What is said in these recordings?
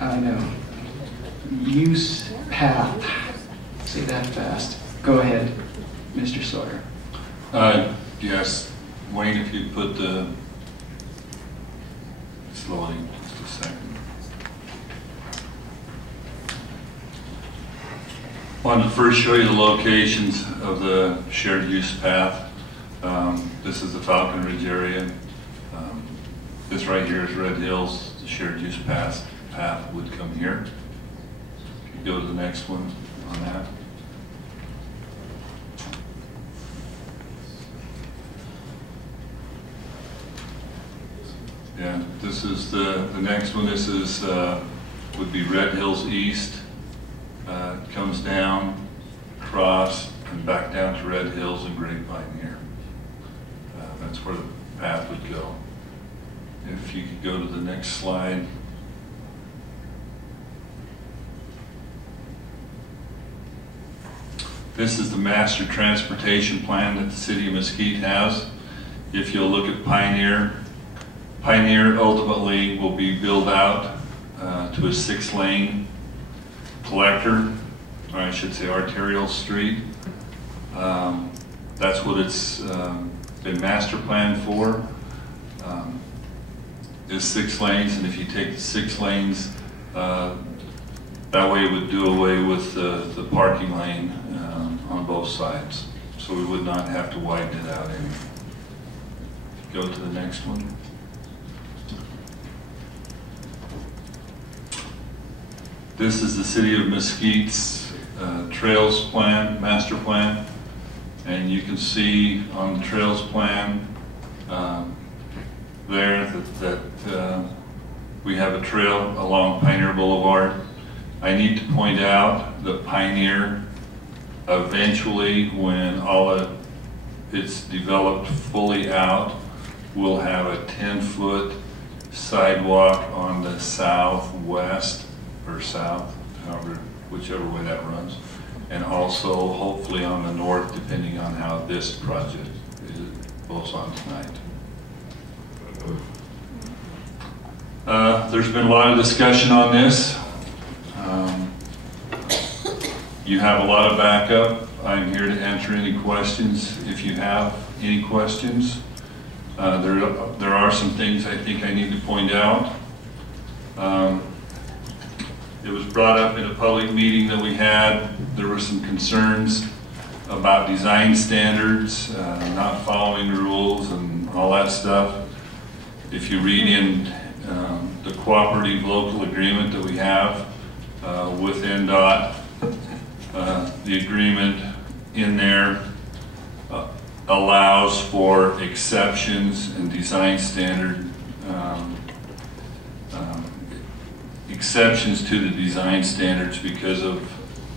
I know. Use path. Say that fast. Go ahead, Mr. Sawyer. Yes. Wayne, if you put the slowly, just a second. I wanted to first show you the locations of the shared use path. This is the Falcon Ridge area. This right here is Red Hills. The shared use path would come here. If you go to the next one on that. Yeah, this is the next one. This is would be Red Hills East. Comes down, across, and back down to Red Hills and Grapevine here. That's where the path would go. If you could go to the next slide. This is the master transportation plan that the city of Mesquite has. If you'll look at Pioneer, Pioneer ultimately will be built out to a 6-lane collector, or I should say arterial street. That's what it's been master planned for, is 6 lanes, and if you take the 6 lanes, that way it would do away with the parking lane on both sides. So we would not have to widen it out any. Go to the next one. This is the City of Mesquite's trails plan, master plan, and you can see on the trails plan there that we have a trail along Pioneer Boulevard. I need to point out that Pioneer eventually, when all of it's developed fully out, will have a 10-foot sidewalk on the southwest or south, however, whichever way that runs, and also hopefully on the north, depending on how this project goes on tonight. There's been a lot of discussion on this. You have a lot of backup. I'm here to answer any questions if you have any questions. There are some things I think I need to point out. It was brought up in a public meeting that we had. There were some concerns about design standards, not following the rules and all that stuff. If you read in the cooperative local agreement that we have with NDOT, the agreement in there allows for exceptions and design standard exceptions to the design standards because of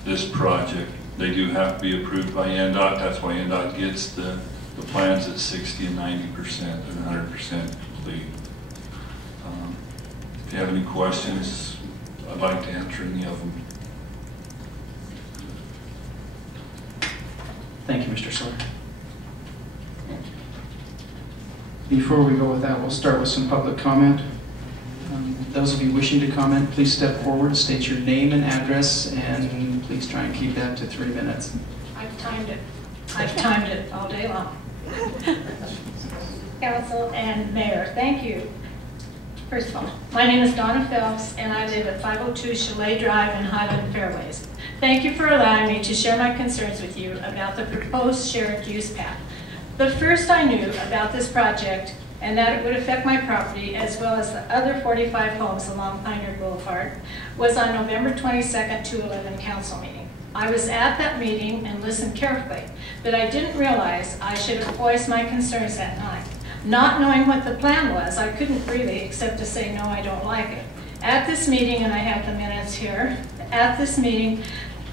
this project. They do have to be approved by NDOT. That's why NDOT gets the plans at 60 and 90% and 100% complete. If you have any questions, I'd like to answer any of them. Thank you, Mr. Sawyer. Before we go with that, we'll start with some public comment. Those of you wishing to comment, please step forward, state your name and address, and please try and keep that to 3 minutes. I've timed it. I've timed it all day long. Council and Mayor, thank you. First of all, my name is Donna Phelps, and I live at 502 Chalet Drive in Highland Fairways. Thank you for allowing me to share my concerns with you about the proposed shared use path. The first I knew about this project and that it would affect my property as well as the other 45 homes along Pioneer Boulevard was on November 22nd, 2011 council meeting. I was at that meeting and listened carefully, but I didn't realize I should have voiced my concerns that night. Not knowing what the plan was, I couldn't really except to say, no, I don't like it. At this meeting, and I have the minutes here, at this meeting,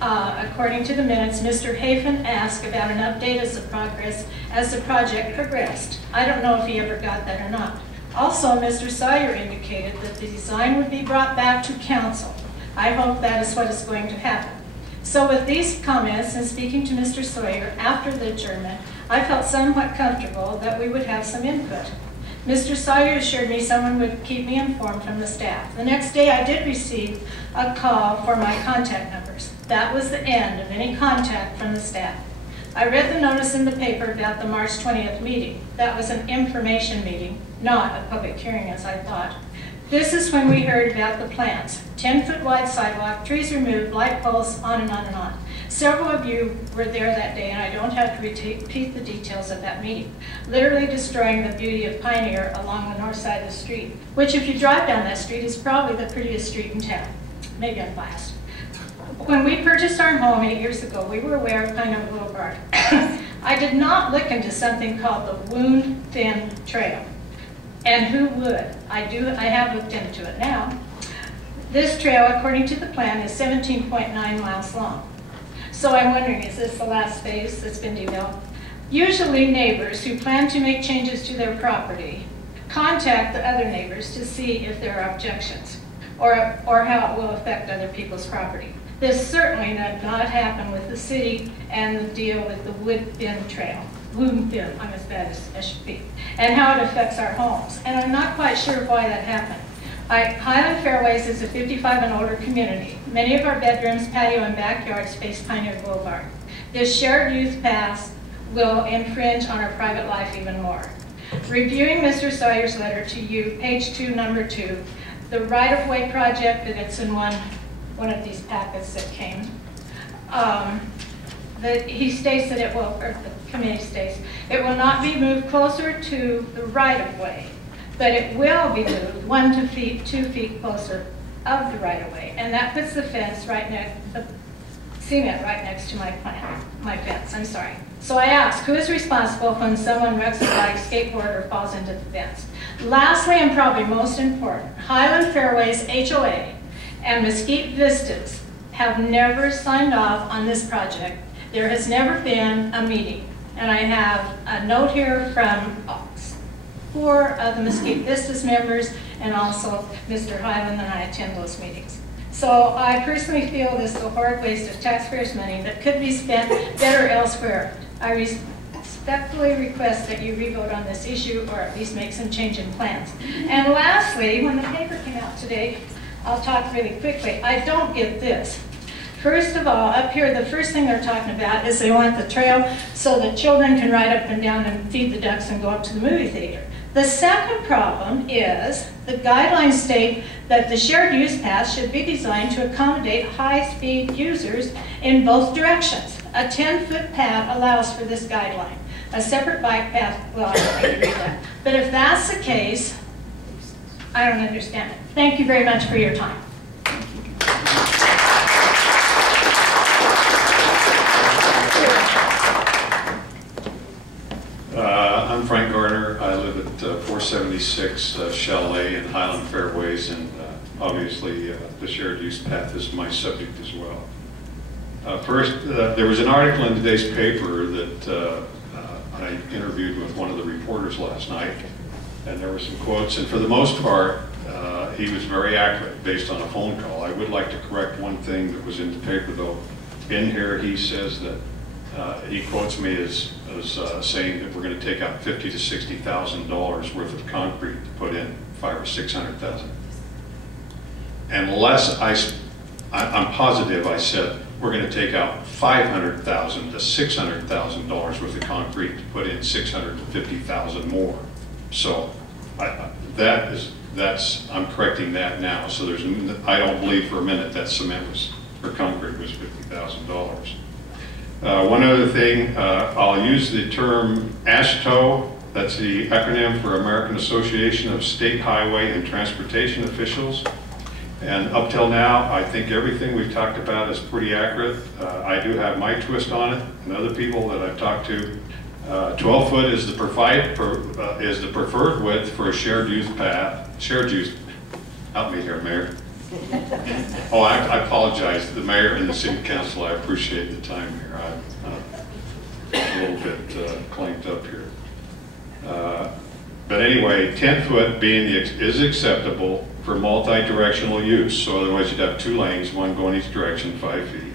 according to the minutes, Mr. Hafen asked about an update as the project progressed. I don't know if he ever got that or not. Also, Mr. Sawyer indicated that the design would be brought back to council. I hope that is what is going to happen. So with these comments and speaking to Mr. Sawyer after the adjournment, I felt somewhat comfortable that we would have some input. Mr. Sawyer assured me someone would keep me informed from the staff. The next day I did receive a call for my contact numbers. That was the end of any contact from the staff. I read the notice in the paper about the March 20th meeting. That was an information meeting, not a public hearing as I thought. This is when we heard about the plans. 10-foot wide sidewalk, trees removed, light poles, on and on and on. Several of you were there that day, and I don't have to repeat the details of that meeting. Literally destroying the beauty of Pioneer along the north side of the street, which if you drive down that street is probably the prettiest street in town. Maybe I'm biased. When we purchased our home 8 years ago, we were aware of Pioneer Boulevard. I did not look into something called the Wound Thin Trail. And who would? I have looked into it now. This trail, according to the plan, is 17.9 miles long. So I'm wondering, is this the last phase that's been developed? Usually neighbors who plan to make changes to their property contact the other neighbors to see if there are objections or how it will affect other people's property. This certainly did not happen with the city and the deal with the wood thin trail. Wound thin, I'm as bad as I should be, and how it affects our homes. And I'm not quite sure why that happened. Highland Fairways is a 55 and older community. Many of our bedrooms, patio, and backyards face Pioneer Boulevard. This shared use path will infringe on our private life even more. Reviewing Mr. Sawyer's letter to you, page 2, number 2, the right-of-way project, and it's in one of these packets that came, that he states that it will, or the committee states, it will not be moved closer to the right-of-way, but it will be moved 1 to 2 feet closer of the right-of-way, and that puts the fence right next, the cement right next to my fence. I'm sorry. So I ask, who is responsible when someone wrecks a bike, skateboard, or falls into the fence? Lastly, and probably most important, Highland Fairways HOA and Mesquite Vistas have never signed off on this project. There has never been a meeting. And I have a note here from 4 of the Mesquite Vistas members and also Mr. Highland, and I attend those meetings. So I personally feel this is a horrid waste of taxpayers' money that could be spent better elsewhere. I respectfully request that you revote on this issue or at least make some change in plans. And lastly, when the paper came out today, I'll talk really quickly. I don't get this. First of all, up here, the first thing they're talking about is they want the trail so that children can ride up and down and feed the ducks and go up to the movie theater. The second problem is the guidelines state that the shared use path should be designed to accommodate high-speed users in both directions. A 10-foot path allows for this guideline. A separate bike path, well, I don't need to read that. But if that's the case, I don't understand it. Thank you very much for your time. I'm Frank Garner. I live at 476 Chalet in Highland Fairways, and obviously the shared use path is my subject as well. First, there was an article in today's paper that I interviewed with one of the reporters last night, and there were some quotes, and for the most part, he was very accurate based on a phone call. I would like to correct one thing that was in the paper, though. In here, he says that he quotes me as saying that we're going to take out $50,000 to $60,000 worth of concrete to put in $500,000 or $600,000. Unless I'm positive I said we're going to take out $500,000 to $600,000 worth of concrete to put in $600,000 to $50,000 more. So I'm correcting that now. So I don't believe for a minute that cement or concrete was $50,000. One other thing, I'll use the term ASHTO. That's the acronym for American Association of State Highway and Transportation Officials. And up till now, I think everything we've talked about is pretty accurate. I do have my twist on it, and other people that I've talked to. 12 foot is the preferred width for a shared use path. Shared use, help me here, Mayor. Oh, I apologize to the mayor and the city council. I appreciate the time here. I'm a little bit clanked up here. But anyway, 10 foot is acceptable for multi-directional use. So otherwise you'd have 2 lanes, one going each direction, 5 feet.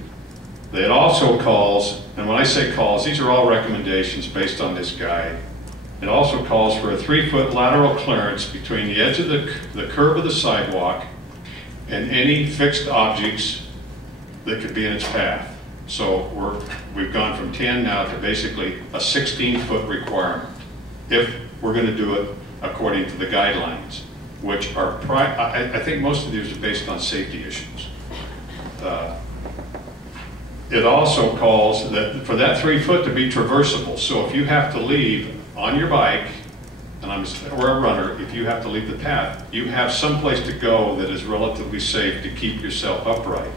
It also calls, and when I say calls, these are all recommendations based on this guide. It also calls for a 3-foot lateral clearance between the edge of the curb of the sidewalk and any fixed objects that could be in its path. So we've gone from 10 now to basically a 16-foot requirement if we're going to do it according to the guidelines, which are, I think most of these are based on safety issues. It also calls for that 3 foot to be traversable. So if you have to leave on your bike, or a runner, if you have to leave the path, you have some place to go that is relatively safe to keep yourself upright.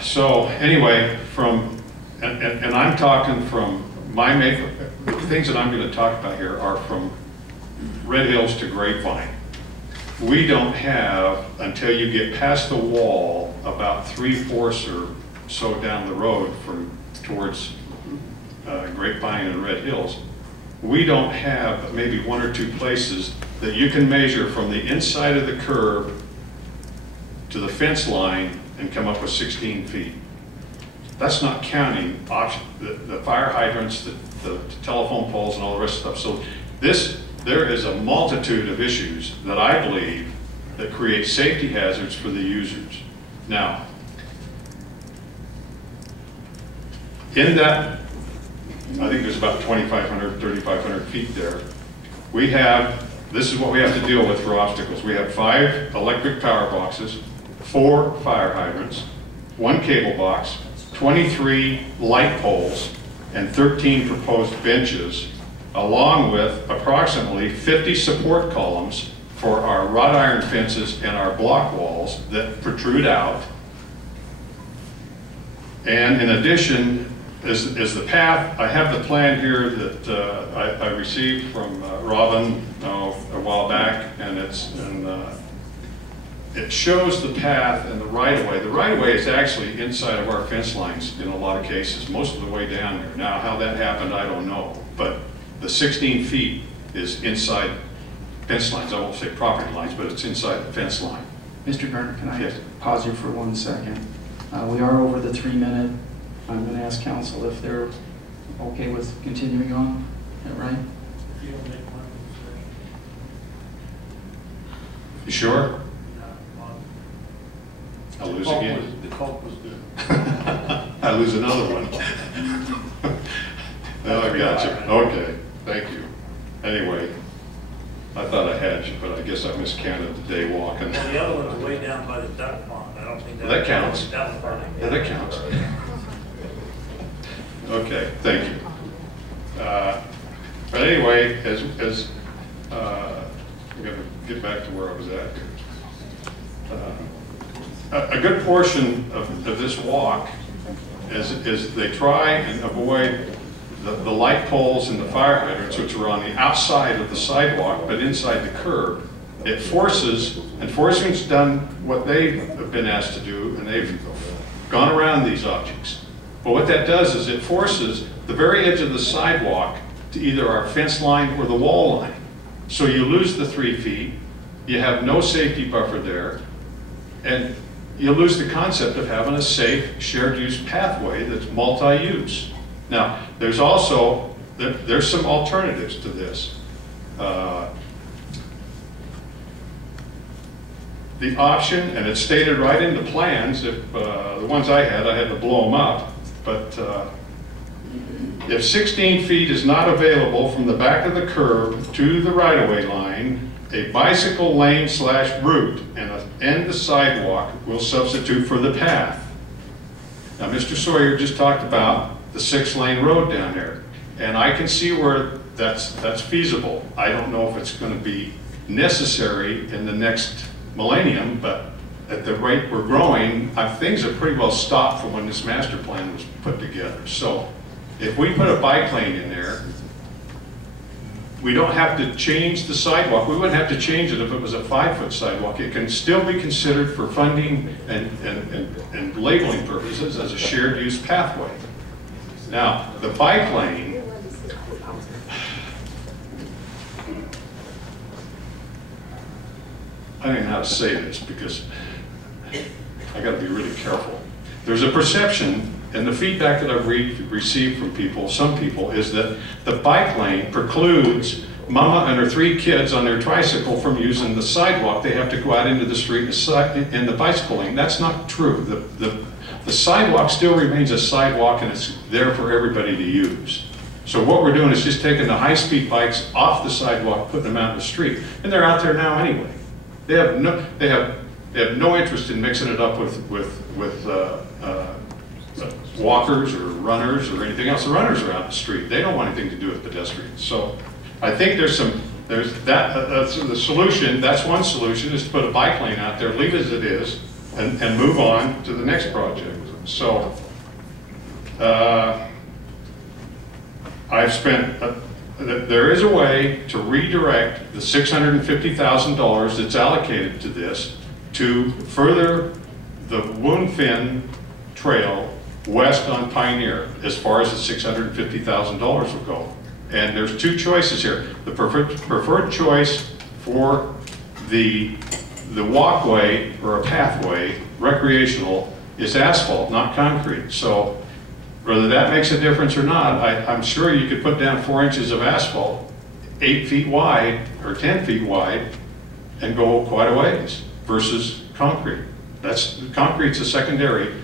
So anyway, and I'm talking from the things that I'm going to talk about here are from Red Hills to Grapevine. We don't have, until you get past the wall, about 3/4 or so down the road towards Grapevine and Red Hills, we don't have maybe 1 or 2 places that you can measure from the inside of the curb to the fence line and come up with 16 feet. That's not counting the fire hydrants, the telephone poles, and all the rest of the stuff. So there is a multitude of issues that I believe that create safety hazards for the users. Now, in that, I think there's about 2,500, 3,500 feet there. This is what we have to deal with for obstacles. We have 5 electric power boxes, 4 fire hydrants, 1 cable box, 23 light poles, and 13 proposed benches, along with approximately 50 support columns for our wrought iron fences and our block walls that protrude out. And in addition, is the path. I have the plan here that I received from Robin a while back, and it shows the path and the right-of-way. The right-of-way is actually inside of our fence lines in a lot of cases, most of the way down here. Now, how that happened, I don't know, but the 16 feet is inside fence lines. I won't say property lines, but it's inside the fence line. Mr. Garner, can I Yes. pause you for 1 second? We are over the 3-minute. I'm going to ask council if they're okay with continuing on. Is that right? You sure? I'll lose again. The Coke was good. I lose another one. Oh, I got you. Okay, thank you. Anyway, I thought I had you, but I guess I miscounted the day walking. Well, the other one's way down by the duck pond. I don't think That counts. That was part of it. Yeah, that counts. Okay, thank you. But anyway, I'm going to get back to where I was at here. A good portion of this walk is they try and avoid the light poles and the fire hydrants, which are on the outside of the sidewalk, but inside the curb. It forces, enforcement's done what they have been asked to do, and they've gone around these objects. But what that does is it forces the very edge of the sidewalk to either our fence line or the wall line. So you lose the 3 feet, you have no safety buffer there, and you lose the concept of having a safe shared use pathway that's multi-use. Now, there's also, there's some alternatives to this. The option, and it's stated right in the plans, if the ones I had to blow them up, but if 16 feet is not available from the back of the curb to the right-of-way line, a bicycle lane / route and the sidewalk will substitute for the path. Now, Mr. Sawyer just talked about the 6-lane road down there, and I can see where that's feasible. I don't know if it's going to be necessary in the next millennium, but at the rate we're growing, things are pretty well stopped from when this master plan was put together. So if we put a bike lane in there, we don't have to change the sidewalk. We wouldn't have to change it if it was a 5-foot sidewalk. It can still be considered for funding and labeling purposes as a shared use pathway. Now, the bike lane, I don't know how to say this because I got to be really careful. There's a perception and the feedback that I've received from people, some people, is that the bike lane precludes mama and her 3 kids on their tricycle from using the sidewalk. They have to go out into the street in the bicycle lane. That's not true. The sidewalk still remains a sidewalk, and it's there for everybody to use. So what we're doing is just taking the high-speed bikes off the sidewalk, putting them out in the street, and they're out there now anyway. They have no interest in mixing it up with walkers or runners or anything else. The runners are out in the street. They don't want anything to do with pedestrians. So I think that's the solution. That's one solution, is to put a bike lane out there, leave it as it is, and move on to the next project. So I've spent, there is a way to redirect the $650,000 that's allocated to this to further the Wound Fin Trail west on Pioneer, as far as the $650,000 will go. And there's 2 choices here. The preferred choice for the walkway or a pathway, recreational, is asphalt, not concrete. So whether that makes a difference or not, I'm sure you could put down 4 inches of asphalt, 8 feet wide or 10 feet wide, and go quite a ways, versus concrete. Concrete's a secondary,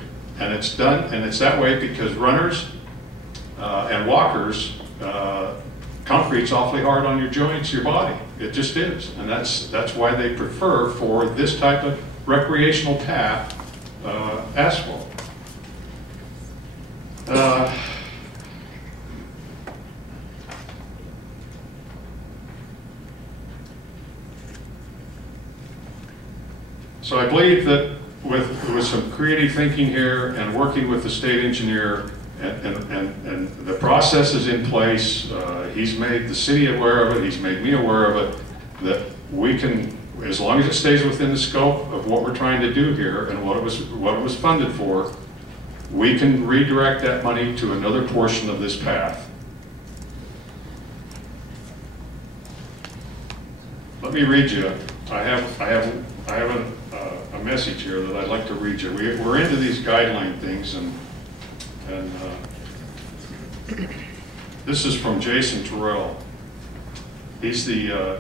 and it's done, and it's that way because runners and walkers, concrete's awfully hard on your joints, your body. It just is, and that's why they prefer, for this type of recreational path, asphalt. So I believe that with some creative thinking here and working with the state engineer, and the process is in place, he's made the city aware of it, he's made me aware of it, that we can, as long as it stays within the scope of what we're trying to do here and what it was funded for, we can redirect that money to another portion of this path. Let me read you. I have a message here that I'd like to read you. We're into these guideline things, and this is from Jason Terrell. He's the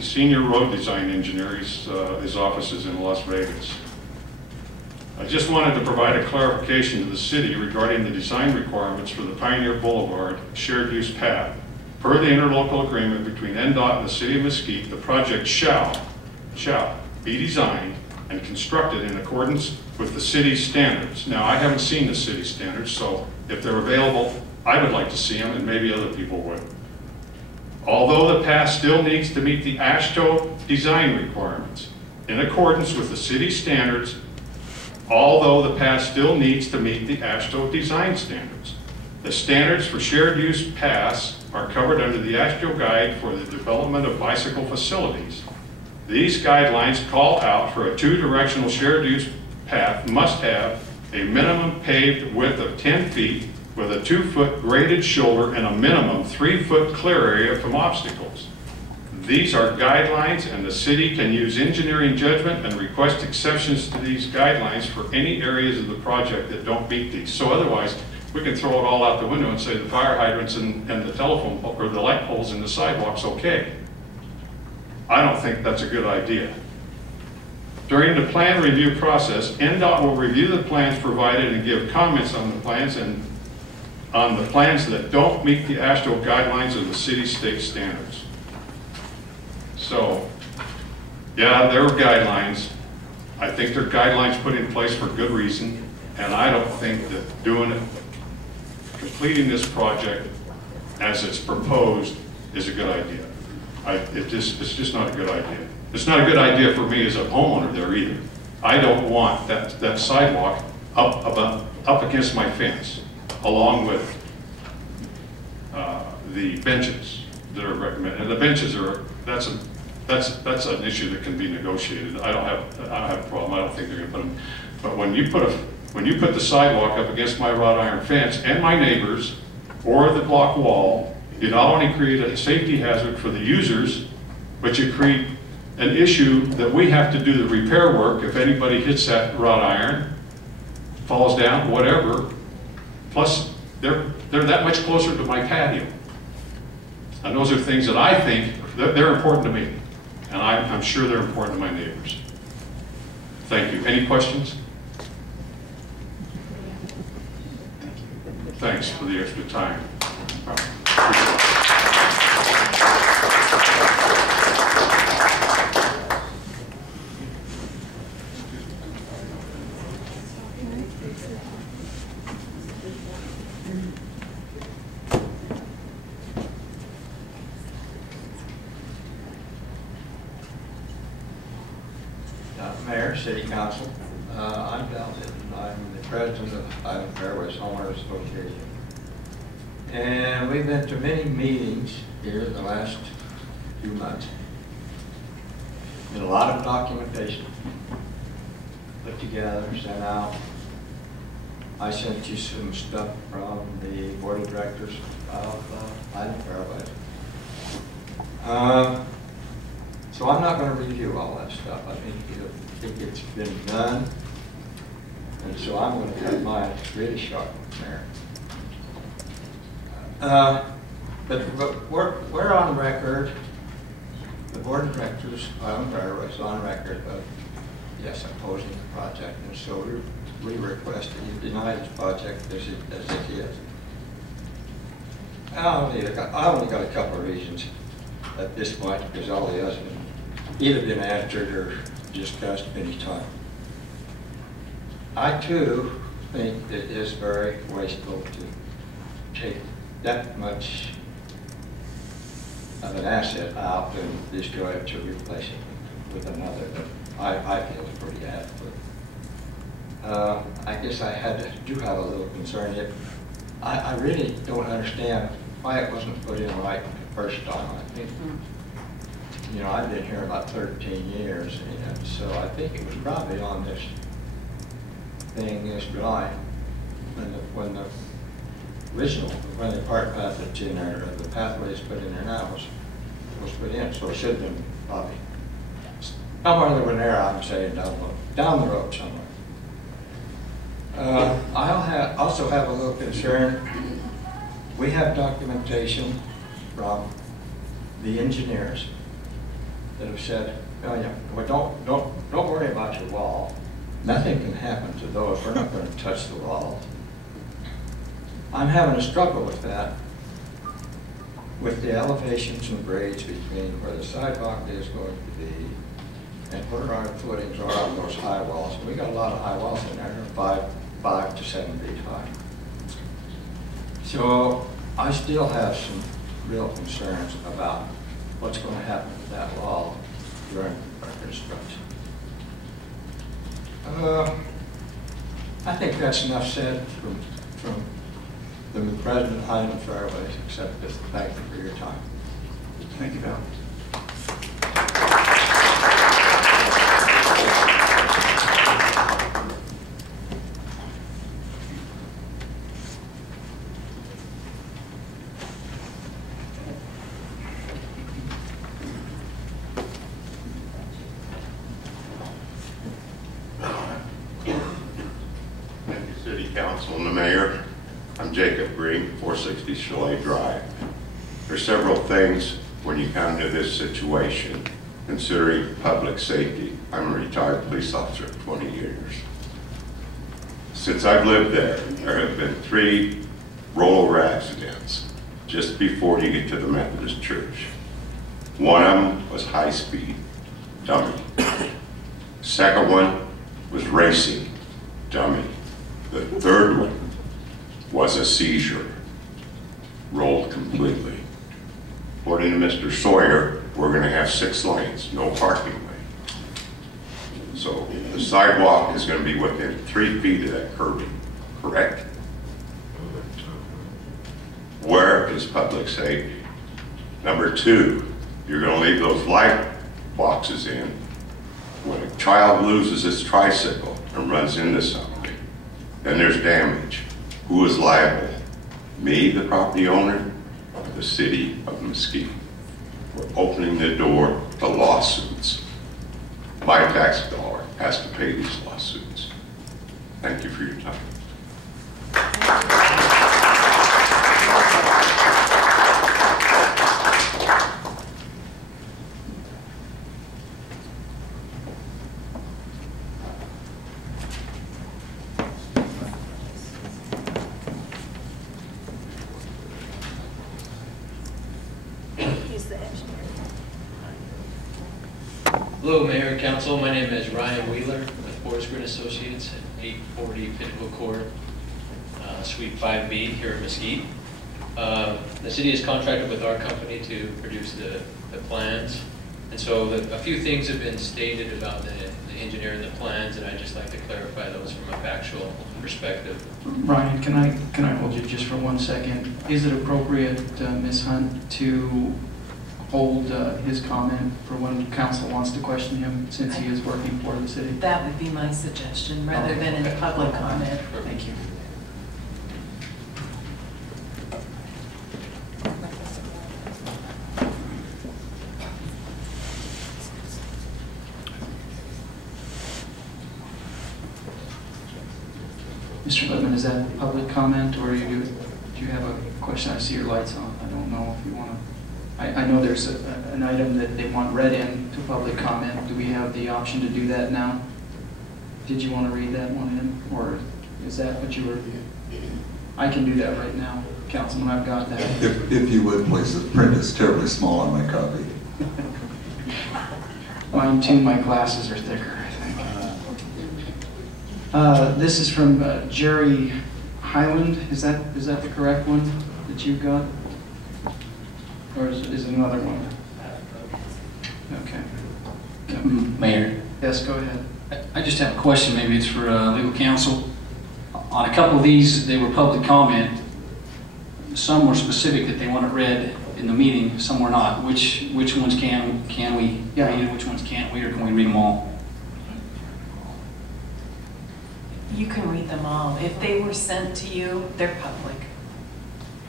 senior road design engineer. His office is in Las Vegas. I just wanted to provide a clarification to the city regarding the design requirements for the Pioneer Boulevard shared use path. Per the interlocal agreement between NDOT and the City of Mesquite, the project shall be designed and constructed in accordance with the city's standards. Now, I haven't seen the city standards, so if they're available, I would like to see them, and maybe other people would. Although the path still needs to meet the AASHTO design requirements, in accordance with the city standards, although the path still needs to meet the AASHTO design standards. The standards for shared use paths are covered under the AASHTO guide for the development of bicycle facilities. These guidelines call out for a 2-directional shared use path must have a minimum paved width of 10 feet with a 2-foot graded shoulder and a minimum 3-foot clear area from obstacles. These are guidelines, and the city can use engineering judgment and request exceptions to these guidelines for any areas of the project that don't meet these. So otherwise, we can throw it all out the window and say the fire hydrants and the telephone or the light poles in the sidewalk's okay. I don't think that's a good idea. During the plan review process, NDOT will review the plans provided and give comments on the plans and on the plans that don't meet the AASHTO guidelines of the city's state standards. So, yeah, there are guidelines. I think they're guidelines put in place for good reason, and I don't think that completing this project as it's proposed is a good idea. It's just not a good idea. It's not a good idea for me as a homeowner there either. I don't want that sidewalk up against my fence, along with the benches that are recommended. And the benches that's an issue that can be negotiated. I don't have a problem. I don't think they're going to put them. But when you put the sidewalk up against my wrought iron fence and my neighbors, or the block wall, you not only create a safety hazard for the users, but you create an issue that we have to do the repair work if anybody hits that wrought iron, falls down, whatever. Plus, they're that much closer to my patio. And those are things that I think, they're important to me. And I'm sure they're important to my neighbors. Thank you. Any questions? Thanks for the extra time. Mayor, City Council. I'm Dalton. I'm the president of Highland Fairways Homeowners Association. And we've been to many meetings here in the last few months. Been a lot of documentation put together, sent out. I sent you some stuff from the board of directors of Highland Fairways. So I'm not going to review all that stuff. I think it's been done. And so I'm going to cut mine really short there. But we're on record, the board of directors, Highland Fairways, on record of, yes, opposing the project. And so we request that you deny this project as it is. I only got a couple of reasons at this point, because all the others have either been answered or discussed many times. I too think it is very wasteful to take that much of an asset out and destroy it to replace it with another that I feel is pretty adequate. I guess I do have a little concern. I really don't understand why it wasn't put in right the first time. I think, you know, I've been here about 13 years, and so I think it was probably on this thing, this drawing, when the original, when the park path that's in there, the pathway is put in there now was put in, so it should have been probably somewhere over there. I'm saying down the road somewhere. I also have a little concern. We have documentation from the engineers that have said, oh yeah, well, don't worry about your wall. Nothing can happen to those. We're not going to touch the wall. I'm having a struggle with that, with the elevations and grades between where the sidewalk is going to be and where our footings are on those high walls. We got a lot of high walls in there, 5 to 7 feet high. So I still have some real concerns about what's going to happen to that wall during our construction. I think that's enough said from the president of Highland Fairways, except to thank you for your time. Thank you, Val. Thank you, City Council and the Mayor. I'm Jacob Green, 460 Chalet Drive. There's several things when you come to this situation, considering public safety. I'm a retired police officer for 20 years. Since I've lived there, there have been 3 rollover accidents just before you get to the Methodist Church. One of them was high speed, dummy. Second one was racing, dummy. The third one was a seizure, rolled completely. According to Mr. Sawyer, we're going to have 6 lanes, no parking lane. So the sidewalk is going to be within 3 feet of that curbing, correct? Where is public safety? Number 2, you're going to leave those light boxes in. When a child loses his tricycle and runs into somebody, then there's damage. Who is liable? Me, the property owner, or the city of Mesquite? We're opening the door to lawsuits. My tax dollar has to pay these lawsuits. Thank you for your time. Hello, Mayor and Council. My name is Ryan Wheeler with Forest Grid Associates at 840 Pinnacle Court, Suite 5B here in Mesquite. The city has contracted with our company to produce the plans. And so a few things have been stated about the engineer and the plans, and I'd just like to clarify those from a factual perspective. Ryan, can I hold you just for 1 second? Is it appropriate, Ms. Hunt, to hold his comment for when council wants to question him, since he is working for the city? That would be my suggestion, rather than in public comment. Thank you. Mr. Lippman, is that public comment, or do you have a question? I see your lights on. I don't know if you want to. I know there's an item that they want read in to public comment. Do we have the option to do that now? Did you want to read that one in, or is that what you were? I can do that right now, Councilman. I've got that. If you would, please. The print is terribly small on my copy. Mine too. My glasses are thicker, I think. This is from Jerry Highland. Is that the correct one that you've got? Or is it another one? Okay. Mayor. Yes, go ahead. I just have a question, maybe it's for legal counsel. On a couple of these, they were public comment. Some were specific that they want it read in the meeting, some were not. Which ones can we read and which ones can't we, or can we read them all? You can read them all. If they were sent to you, they're public.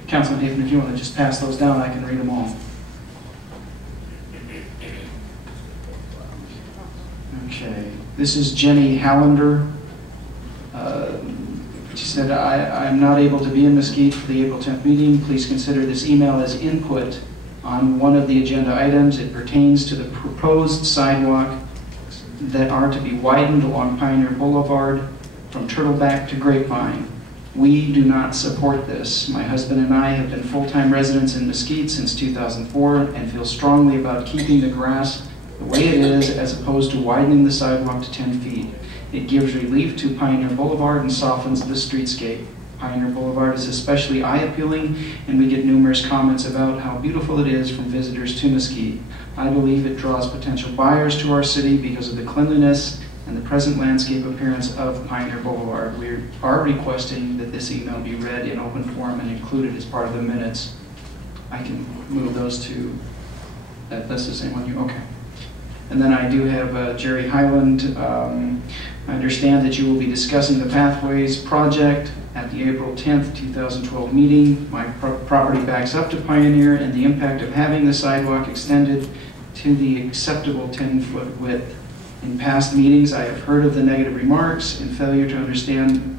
Councilman Hafen, if you want to just pass those down, I can read them all. Okay, this is Jenny Hallander. She said, I am not able to be in Mesquite for the April 10th meeting. Please consider this email as input on one of the agenda items. It pertains to the proposed sidewalk that are to be widened along Pioneer Boulevard from Turtleback to Grapevine. We do not support this. My husband and I have been full-time residents in Mesquite since 2004 and feel strongly about keeping the grass the way it is as opposed to widening the sidewalk to 10 feet. It gives relief to Pioneer Boulevard and softens the streetscape. Pioneer Boulevard is especially eye-appealing, and we get numerous comments about how beautiful it is from visitors to Mesquite. I believe it draws potential buyers to our city because of the cleanliness and the present landscape appearance of Pioneer Boulevard. We are requesting that this email be read in open forum and included as part of the minutes. I can move those to, that's the same one you, okay. And then I do have Jerry Highland. I understand that you will be discussing the Pathways project at the April 10th, 2012 meeting. My property backs up to Pioneer, and the impact of having the sidewalk extended to the acceptable 10-foot width. In past meetings, I have heard of the negative remarks and failure to understand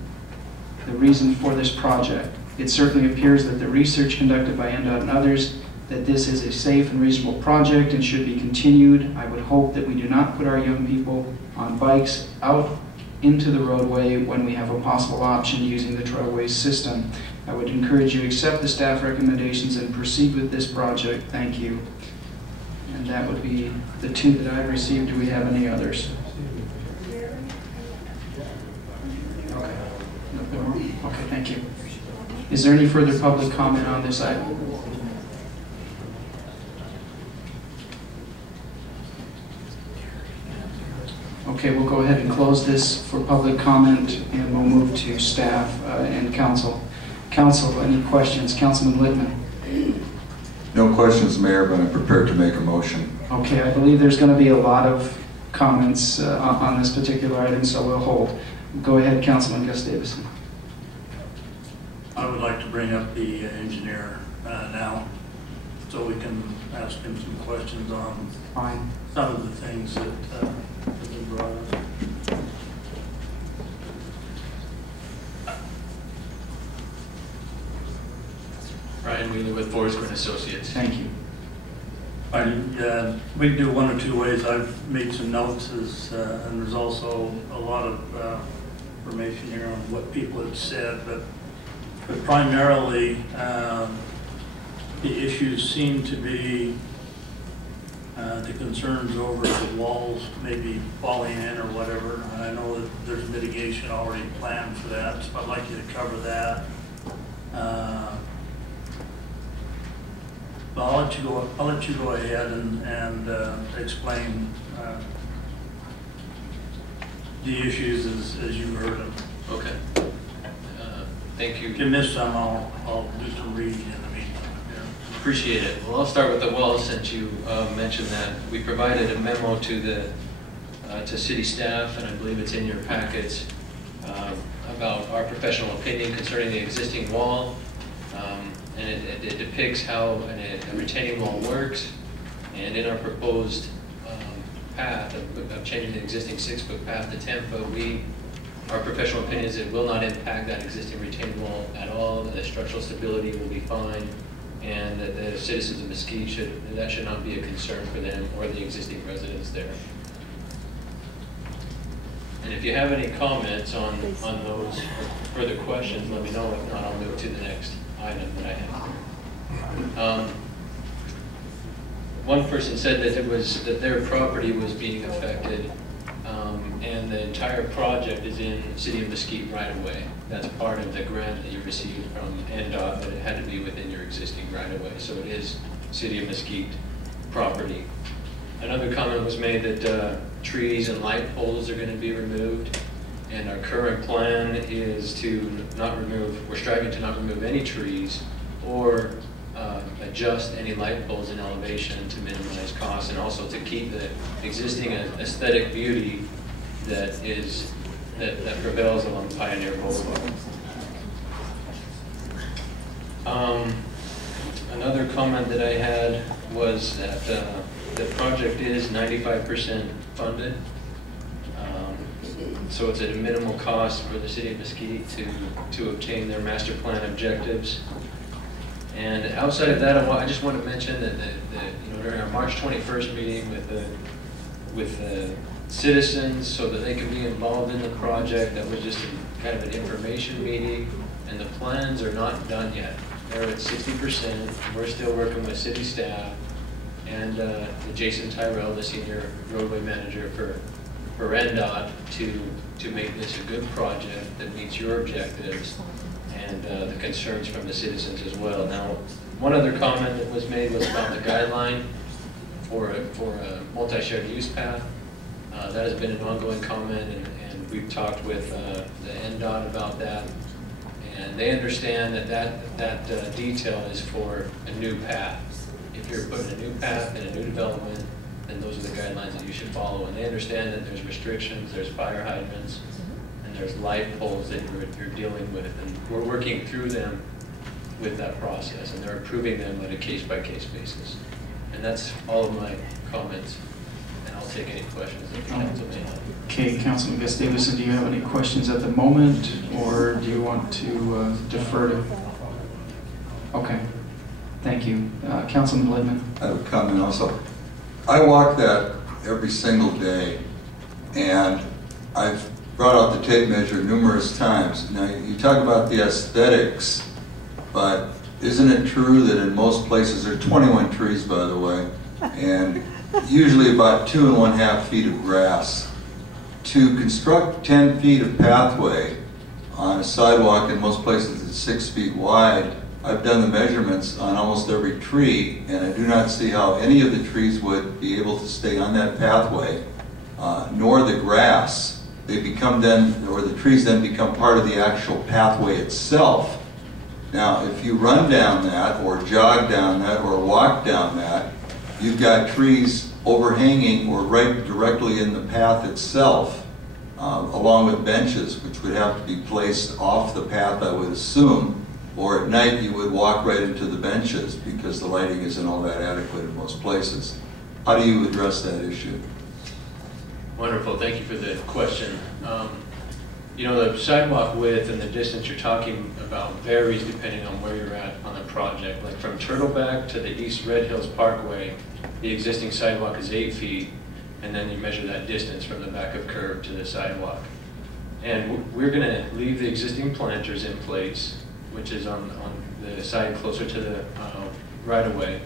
the reason for this project. It certainly appears that the research conducted by NDOT and others that this is a safe and reasonable project and should be continued. I would hope that we do not put our young people on bikes out into the roadway when we have a possible option using the trailways system. I would encourage you to accept the staff recommendations and proceed with this project. Thank you. And that would be the two that I've received. Do we have any others? Okay, thank you. Is there any further public comment on this item? Okay, we'll go ahead and close this for public comment, and we'll move to staff and council. Council, any questions? Councilman Littman. No questions, Mayor, but I'm prepared to make a motion. Okay, I believe there's going to be a lot of comments on this particular item, so we'll hold. Go ahead, Councilman Gus Davison. I would like to bring up the engineer now, so we can ask him some questions on Fine. some of the things that have been brought up. Ryan Wheeler with Forest Grid Associates. Thank you. We can do one or two ways. I've made some notes, and there's also a lot of information here on what people have said, but primarily the issues seem to be The concerns over the walls maybe falling in or whatever. And I know that there's mitigation already planned for that, so I'd like you to cover that. But I'll let you go ahead and explain the issues as you heard them. Okay. Thank you. If you miss some, I'll do some reading in the meantime. Yeah. Appreciate it. Well, I'll start with the walls since you mentioned that. We provided a memo to the to city staff, and I believe it's in your packets, about our professional opinion concerning the existing wall. And it depicts how a retaining wall works. And in our proposed path of changing the existing 6-foot path to 10-foot, our professional opinion is it will not impact that existing retaining wall at all. The structural stability will be fine, and that the citizens of Mesquite should not be a concern for them or the existing residents there. And if you have any comments on those or further questions, let me know. If not, I'll move to the next item that I have. One person said that their property was being affected, and the entire project is in the City of Mesquite right away. That's part of the grant that you received from NDOT, but it had to be within your existing right of way. So it is City of Mesquite property. Another comment was made that trees and light poles are going to be removed, and our current plan is to not remove, we're striving to not remove any trees or adjust any light poles in elevation to minimize costs, and also to keep the existing aesthetic beauty that prevails along Pioneer Boulevard. Another comment that I had was that the project is 95% funded. So it's at a minimal cost for the City of Mesquite to obtain their master plan objectives. And outside of that, I just want to mention that during our March 21st meeting with the citizens, so that they can be involved in the project, that was just kind of an information meeting, and the plans are not done yet. They're at 60%. We're still working with city staff and Jason Tyrell, the senior roadway manager for NDOT, to make this a good project that meets your objectives and the concerns from the citizens as well. Now, one other comment that was made was about the guideline for a multi-shared use path. That has been an ongoing comment, and we've talked with the NDOT about that. And they understand that detail is for a new path. If you're putting a new path in a new development, then those are the guidelines that you should follow. And they understand that there's restrictions, there's fire hydrants, and there's light poles that you're dealing with. And we're working through them with that process, and they're approving them on a case-by-case basis. And that's all of my comments. And I'll take any questions that the council may have. Okay, Councilman Gustavus, do you have any questions at the moment, or do you want to defer to? Okay, thank you. Councilman Blidman. I have a comment also. I walk that every single day, and I've brought out the tape measure numerous times. Now, you talk about the aesthetics, but isn't it true that in most places, there are 21 trees, by the way, and usually about 2 1/2 feet of grass. To construct 10 feet of pathway on a sidewalk, in most places it's 6 feet wide, I've done the measurements on almost every tree, and I do not see how any of the trees would be able to stay on that pathway, nor the grass. They become then, or the trees then become part of the actual pathway itself. Now, if you run down that, or jog down that, or walk down that, you've got trees overhanging or right directly in the path itself, along with benches, which would have to be placed off the path, I would assume, or at night you would walk right into the benches because the lighting isn't all that adequate in most places. How do you address that issue? Wonderful, thank you for the question. The sidewalk width and the distance you're talking about varies depending on where you're at on the project. Like from Turtleback to the East Red Hills Parkway, the existing sidewalk is 8 feet, and then you measure that distance from the back of curb to the sidewalk. And we're going to leave the existing planters in place, which is on the side closer to the right-of-way.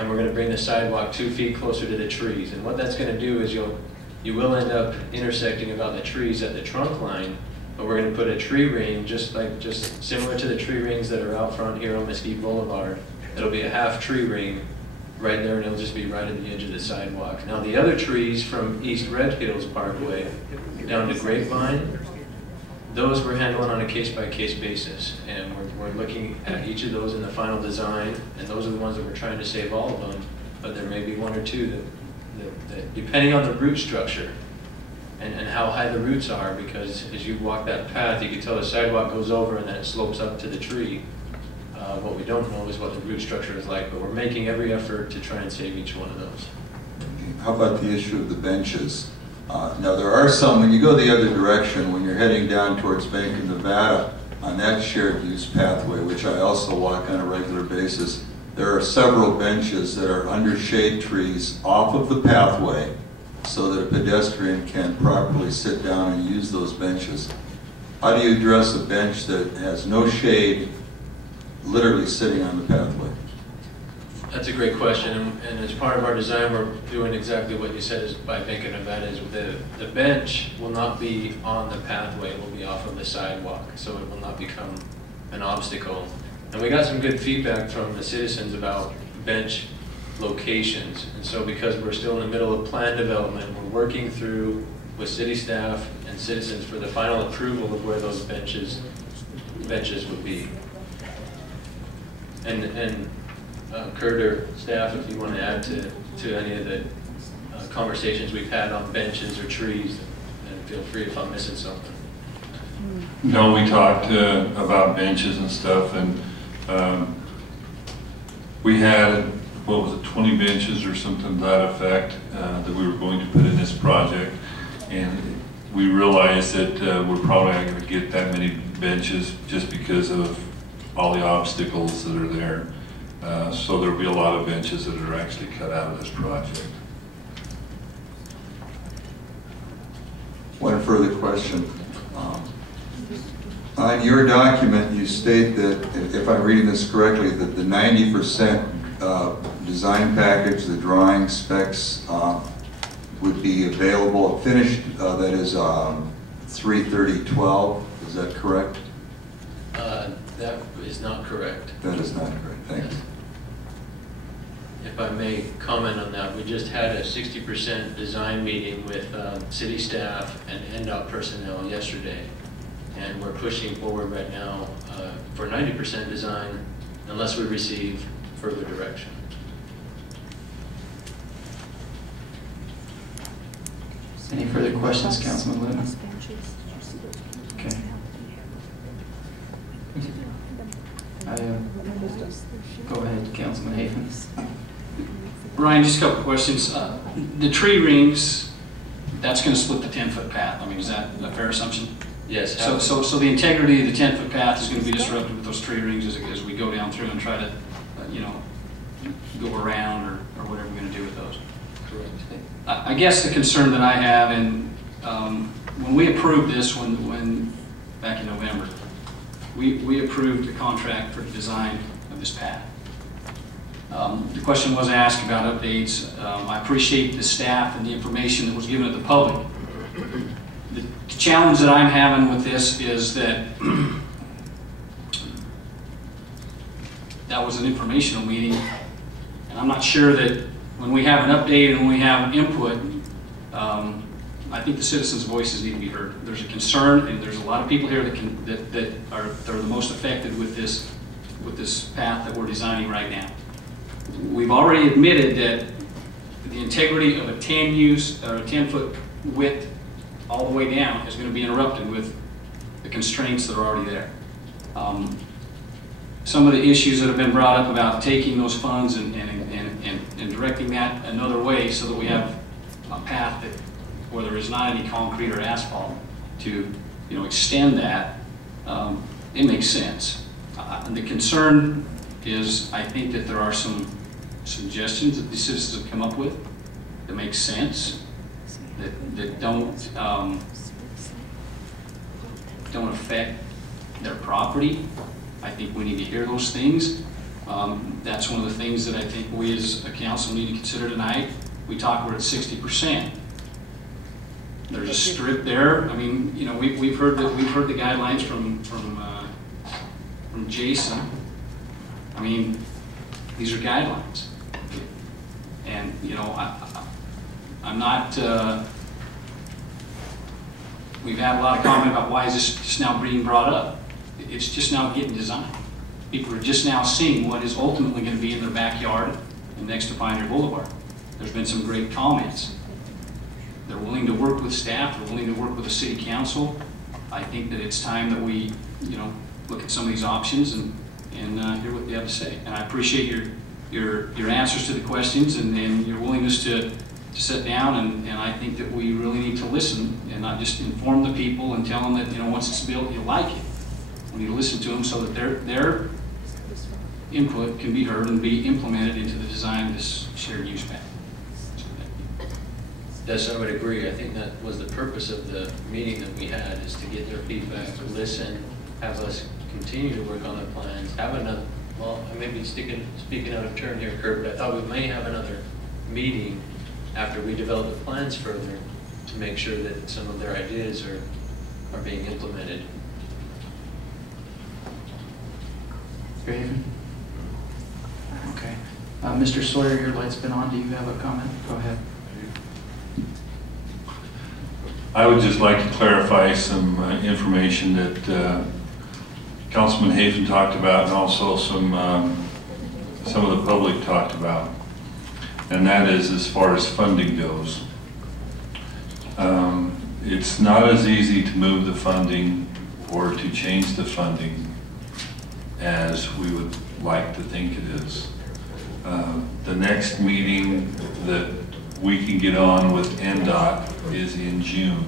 and we're gonna bring the sidewalk 2 feet closer to the trees. And what that's gonna do is you will end up intersecting about the trees at the trunk line, but we're gonna put a tree ring just similar to the tree rings that are out front here on Mesquite Boulevard. It'll be a half tree ring right there, and it'll just be right at the edge of the sidewalk. Now the other trees from East Red Hills Parkway down to Grapevine, those we're handling on a case-by-case basis, and we're looking at each of those in the final design, and those are the ones that we're trying to save all of them, but there may be one or two that depending on the root structure and how high the roots are, because as you walk that path, you can tell the sidewalk goes over and then it slopes up to the tree. What we don't know is what the root structure is like, but we're making every effort to try and save each one of those. How about the issue of the benches? Now there are some, when you go the other direction, when you're heading down towards Bank of Nevada, on that shared use pathway, which I also walk on a regular basis, there are several benches that are under shade trees off of the pathway so that a pedestrian can properly sit down and use those benches. How do you address a bench that has no shade, literally sitting on the pathway? That's a great question, and as part of our design, we're doing exactly what you said is by Bank of Nevada, is the bench will not be on the pathway, it will be off of the sidewalk, so it will not become an obstacle. And we got some good feedback from the citizens about bench locations, and so because we're still in the middle of plan development, we're working through with city staff and citizens for the final approval of where those benches would be. And Kurt or staff, if you want to add to any of the conversations we've had on benches or trees, and feel free if I'm missing something. No, we talked about benches and stuff, and we had, what was it, 20 benches or something to that effect that we were going to put in this project, and we realized that we're probably not going to get that many benches just because of all the obstacles that are there. So there'll be a lot of benches that are actually cut out of this project. One further question. On your document, you state that, if I'm reading this correctly, that the 90% design package, the drawing specs, would be available, finished, that is 3/30/12, is that correct? That is not correct. That is not correct, thank you. If I may comment on that, we just had a 60% design meeting with city staff and NDOT personnel yesterday, and we're pushing forward right now for 90% design unless we receive further direction. Any further questions, Councilman Litton? Okay. Go ahead, Councilman Hafen. Ryan, just a couple questions. The tree rings, that's going to split the 10-foot path. I mean, is that a fair assumption? Yes. So the integrity of the 10-foot path is going to be disrupted with those tree rings as we go down through and try to, go around or whatever we're going to do with those. Correct. I guess the concern that I have, and when we approved this, when back in November, we approved the contract for the design of this path. The question was asked about updates. I appreciate the staff and the information that was given to the public. The challenge that I'm having with this is that that was an informational meeting, and I'm not sure that when we have an update and when we have input, I think the citizens' voices need to be heard. There's a concern, and there's a lot of people here that are the most affected with this path that we're designing right now. We've already admitted that the integrity of a 10-foot width all the way down is going to be interrupted with the constraints that are already there. Some of the issues that have been brought up about taking those funds and directing that another way so that we have a path that where there is not any concrete or asphalt to extend that, it makes sense. The concern is I think that there are some suggestions that the citizens have come up with that make sense, that don't affect their property. I think we need to hear those things. That's one of the things that I think we as a council need to consider tonight. We talk, we're at 60%. There's a strip there. I mean, you know, we've heard the guidelines from Jason. I mean, these are guidelines, and you know, I'm not. We've had a lot of comment about why is this just now being brought up. It's just now getting designed. People are just now seeing what is ultimately going to be in their backyard and next to Pioneer Boulevard. There's been some great comments. They're willing to work with staff. They're willing to work with the city council. I think that it's time that we, you know, look at some of these options and hear what they have to say. And I appreciate your answers to the questions and your willingness to sit down. And I think that we really need to listen and not just inform the people and tell them that, you know, once it's built, you'll like it. We need to listen to them so that their input can be heard and be implemented into the design of this shared use path. Yes, I would agree. I think that was the purpose of the meeting that we had, is to get their feedback, listen, have us continue to work on the plans, have another, well, I may be speaking out of turn here, Kurt, but I thought we may have another meeting after we develop the plans further to make sure that some of their ideas are being implemented. Fairhaven? Okay. Mr. Sawyer, your light's been on. Do you have a comment? Go ahead. I would just like to clarify some information that Councilman Hafen talked about, and also some of the public talked about, and that is as far as funding goes. It's not as easy to move the funding or to change the funding as we would like to think it is. The next meeting that we can get on with NDOT is in June.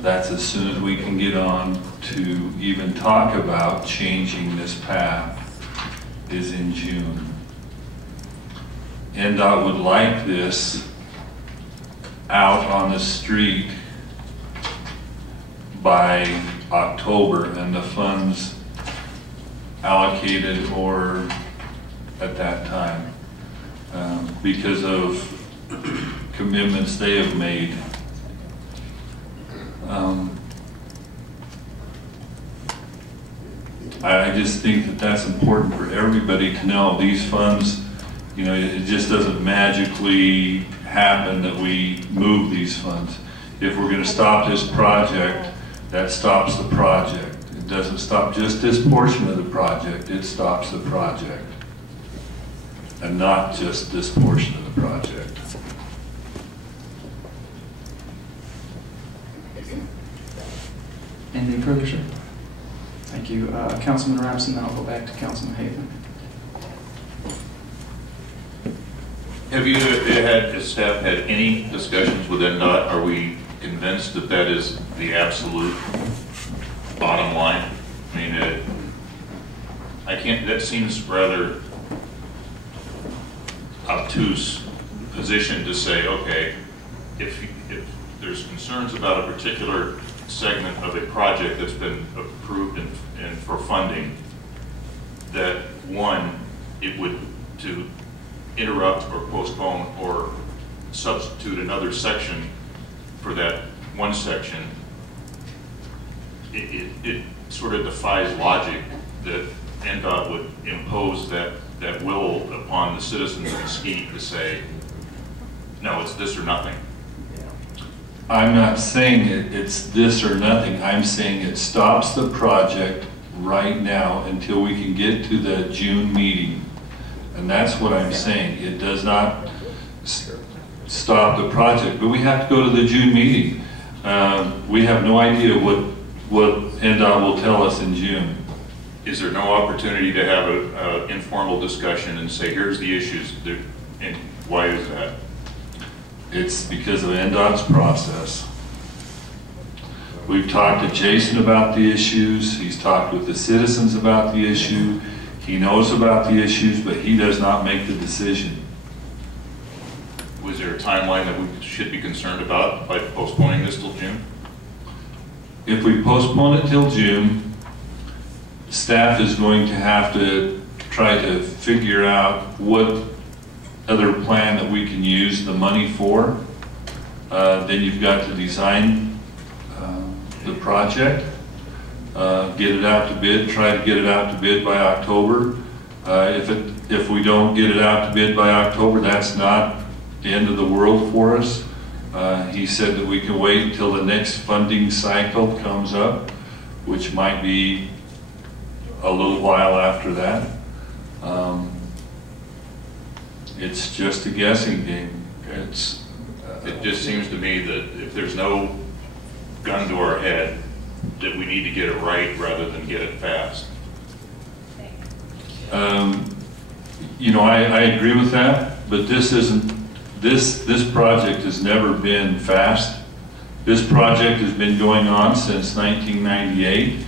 That's as soon as we can get on to even talk about changing this path is in June. NDOT would like this out on the street by October and the funds allocated or at that time because of commitments they have made. I just think that that's important for everybody to know. These funds, you know, it just doesn't magically happen that we move these funds. If we're going to stop this project, that stops the project. It doesn't stop just this portion of the project, it stops the project. And not just this portion of the project. Anything further, sir? Thank you. Councilman Ramsden, then I'll go back to Councilman Haven. Have you as staff had any discussions with NDOT? Are we convinced that that is the absolute bottom line? I mean, that seems rather obtuse position to say, okay, if there's concerns about a particular segment of a project that's been approved and for funding, that one, it would to interrupt or postpone or substitute another section for that one section, it sort of defies logic that NDOT would impose that will upon the citizens of Mesquite to say, no, it's this or nothing. I'm not saying it's this or nothing. I'm saying it stops the project right now until we can get to the June meeting. And that's what I'm saying. It does not stop the project, but we have to go to the June meeting. We have no idea what NDOT will tell us in June. Is there no opportunity to have an informal discussion and say, here's the issues, and why is that? It's because of NDOT's process. We've talked to Jason about the issues. He's talked with the citizens about the issue. He knows about the issues, but he does not make the decision. Was there a timeline that we should be concerned about by postponing this till June? If we postpone it till June, staff is going to have to try to figure out what other plan that we can use the money for. Then you've got to design the project, get it out to bid, try to get it out to bid by October. If we don't get it out to bid by October, that's not the end of the world for us. He said that we can wait until the next funding cycle comes up, which might be a little while after that. It's just a guessing game. It just seems to me that if there's no gun to our head, that we need to get it right rather than get it fast. You know, I agree with that, but this isn't, this project has never been fast. This project has been going on since 1998.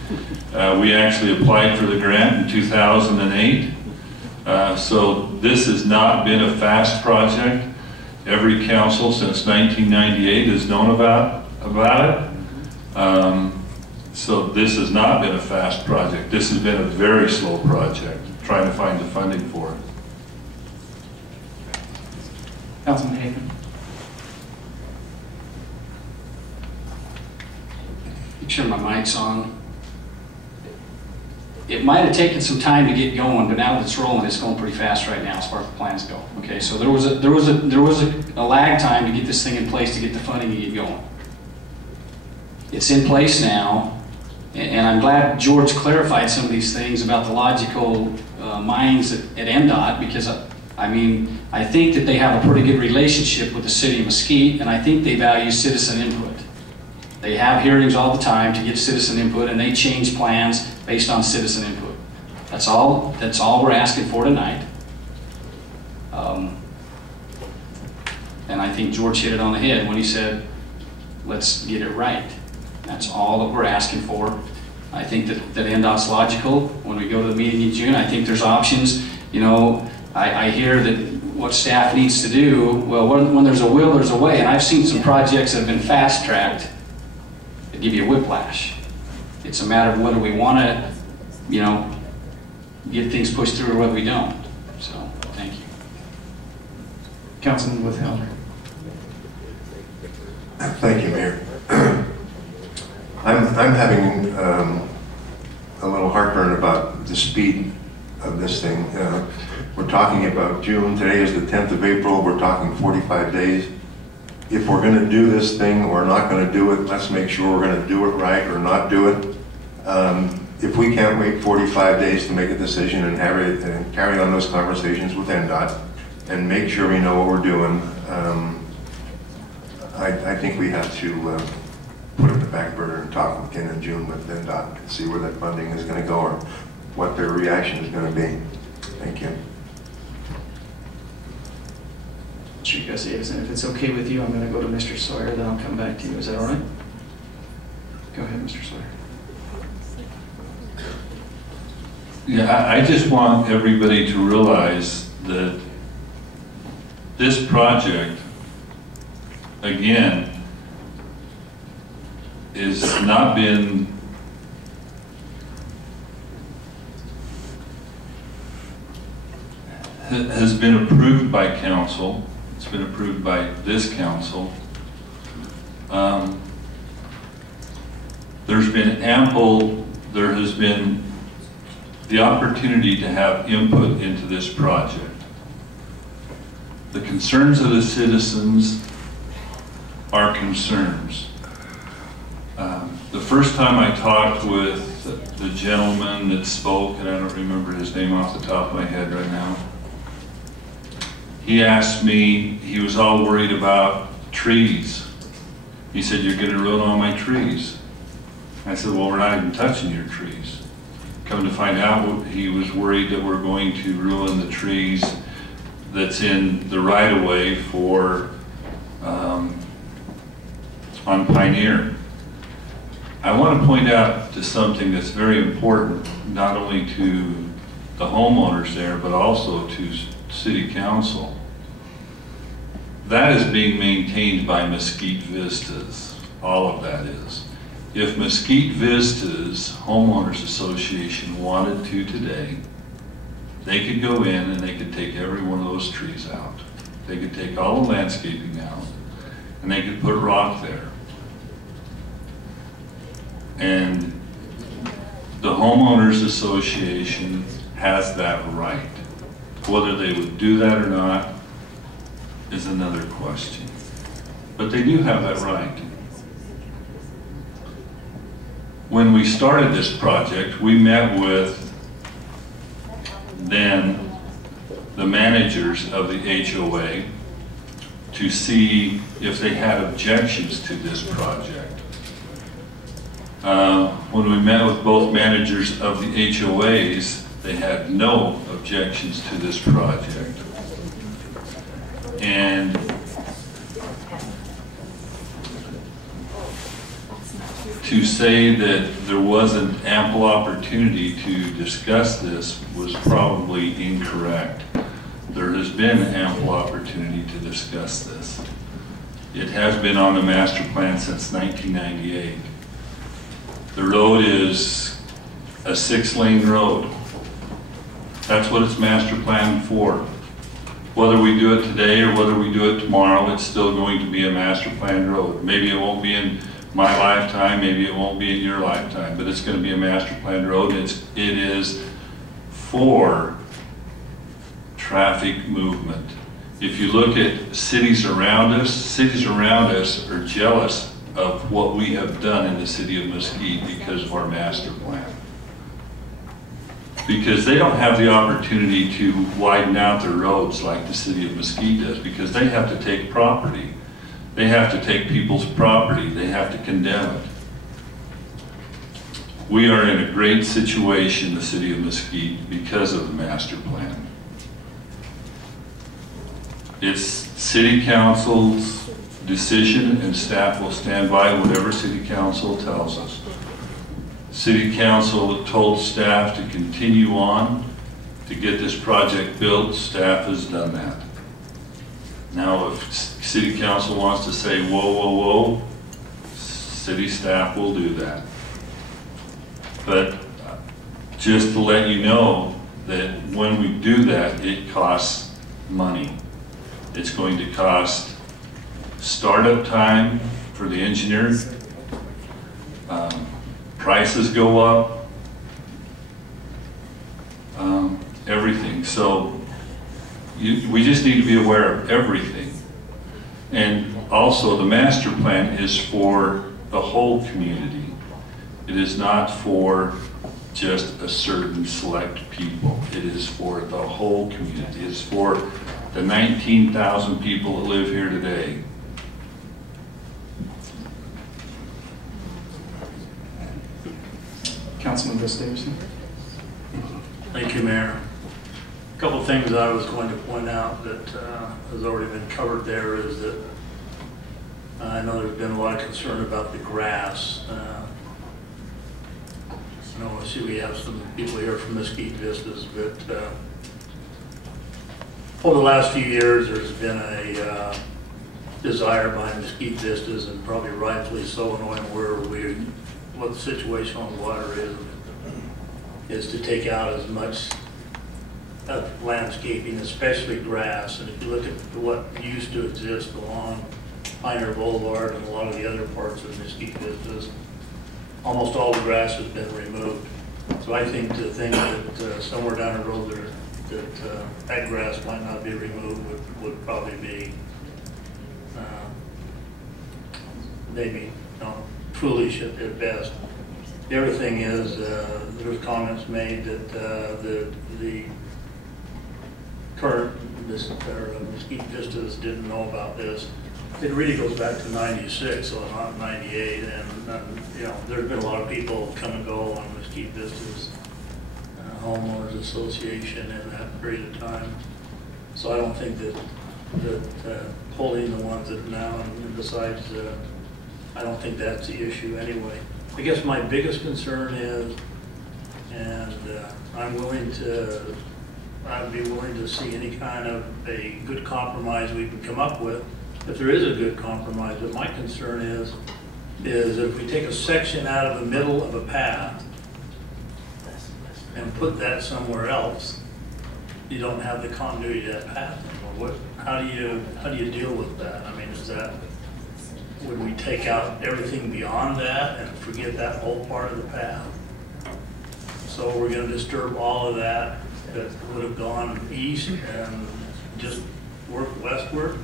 We actually applied for the grant in 2008. So this has not been a fast project. Every council since 1998 has known about it. So this has not been a fast project. This has been a very slow project, trying to find the funding for it. Councilman Hagan. Make sure my mic's on. It might have taken some time to get going, but now that it's rolling, it's going pretty fast right now as far as the plans go. Okay, so there was a lag time to get this thing in place, to get the funding to get going. It's in place now, and I'm glad George clarified some of these things about the logical minds at MDOT, because I mean, I think that they have a pretty good relationship with the city of Mesquite, and I think they value citizen input. They have hearings all the time to get citizen input, and they change plans based on citizen input. That's all we're asking for tonight. And I think George hit it on the head when he said, let's get it right. That's all that we're asking for. I think that NDOT's logical. When we go to the meeting in June, I think there's options. You know, I hear that what staff needs to do, well, when there's a will, there's a way. And I've seen some projects that have been fast-tracked that give you a whiplash. It's a matter of whether we want to, you know, get things pushed through or whether we don't. So, thank you. Councilman Withhelder. Thank you, Mayor. I'm having a little heartburn about the speed of this thing. We're talking about June. Today is the 10th of April. We're talking 45 days. If we're going to do this thing or not going to do it, let's make sure we're going to do it right or not do it. If we can't wait 45 days to make a decision and have it and carry on those conversations with NDOT and make sure we know what we're doing, I think we have to put it in the back burner and talk again in June with NDOT and see where that funding is going to go or what their reaction is going to be. Thank you. Mr. Casillas, and if it's okay with you, I'm going to go to Mr. Sawyer, then I'll come back to you. Is that all right? Go ahead, Mr. Sawyer. Yeah, I just want everybody to realize that this project, again, is not been has been approved by council. It's been approved by this council. There has been the opportunity to have input into this project. The concerns of the citizens are concerns. The first time I talked with the gentleman that spoke, and I don't remember his name off the top of my head right now, he asked me, he was all worried about trees. He said, "You're going to ruin all my trees." I said, "Well, we're not even touching your trees." Come to find out, he was worried that we're going to ruin the trees that's in the right-of-way for on Pioneer. I want to point out to something that's very important, not only to the homeowners there, but also to City Council. That is being maintained by Mesquite Vistas. All of that is. if Mesquite Vista's Homeowners Association wanted to today, they could go in and they could take every one of those trees out. They could take all the landscaping out, and they could put rock there. And the Homeowners Association has that right. Whether they would do that or not is another question. But they do have that right. When we started this project, we met with then the managers of the HOA to see if they had objections to this project. When we met with both managers of the HOAs, they had no objections to this project. And to say that there wasn't ample opportunity to discuss this was probably incorrect. There has been ample opportunity to discuss this. It has been on the master plan since 1998. The road is a 6-lane road. That's what it's master planned for. Whether we do it today or whether we do it tomorrow, it's still going to be a master planned road. Maybe it won't be in my lifetime, maybe it won't be in your lifetime, but it's going to be a master planned road. It is for traffic movement. If you look at cities around us are jealous of what we have done in the city of Mesquite because of our master plan. Because they don't have the opportunity to widen out their roads like the city of Mesquite does, because they have to take property. They have to take people's property. They have to condemn it. We are in a great situation, the city of Mesquite, because of the master plan. It's city council's decision, and staff will stand by whatever city council tells us. City council told staff to continue on to get this project built. Staff has done that. Now, if city council wants to say, whoa, whoa, whoa, city staff will do that. But just to let you know that when we do that, it costs money. It's going to cost startup time for the engineers. Prices go up. Everything. So we just need to be aware of everything. And also the master plan is for the whole community. It is not for just a certain select people. It is for the whole community. It's for the 19,000 people that live here today. Councilman Gustavson. Thank you, Mayor. A couple of things I was going to point out that has already been covered there is that I know there's been a lot of concern about the grass. I see we have some people here from Mesquite Vistas, but over the last few years there's been a desire by Mesquite Vistas, and probably rightfully so, knowing what the situation on water is to take out as much of landscaping, especially grass. And if you look at what used to exist along Pioneer Boulevard and a lot of the other parts of Mesquite Vistas, almost all the grass has been removed. So I think to think that somewhere down the road that grass might not be removed would probably be maybe foolish at best. The other thing is there was comments made that the current Mesquite Vistas didn't know about this. It really goes back to '96, so not '98, and there's been a lot of people come and go on Mesquite Vistas Homeowners Association in that period of time. So I don't think that pulling the ones that now, and besides, I don't think that's the issue anyway. I guess my biggest concern is, and I'd be willing to see any kind of a good compromise we can come up with, if there is a good compromise. But my concern is is if we take a section out of the middle of a path and put that somewhere else, you don't have the continuity of that path anymore. How do you deal with that? I mean, would we take out everything beyond that and forget that whole part of the path? So we're going to disturb all of that would have gone east and just work westward?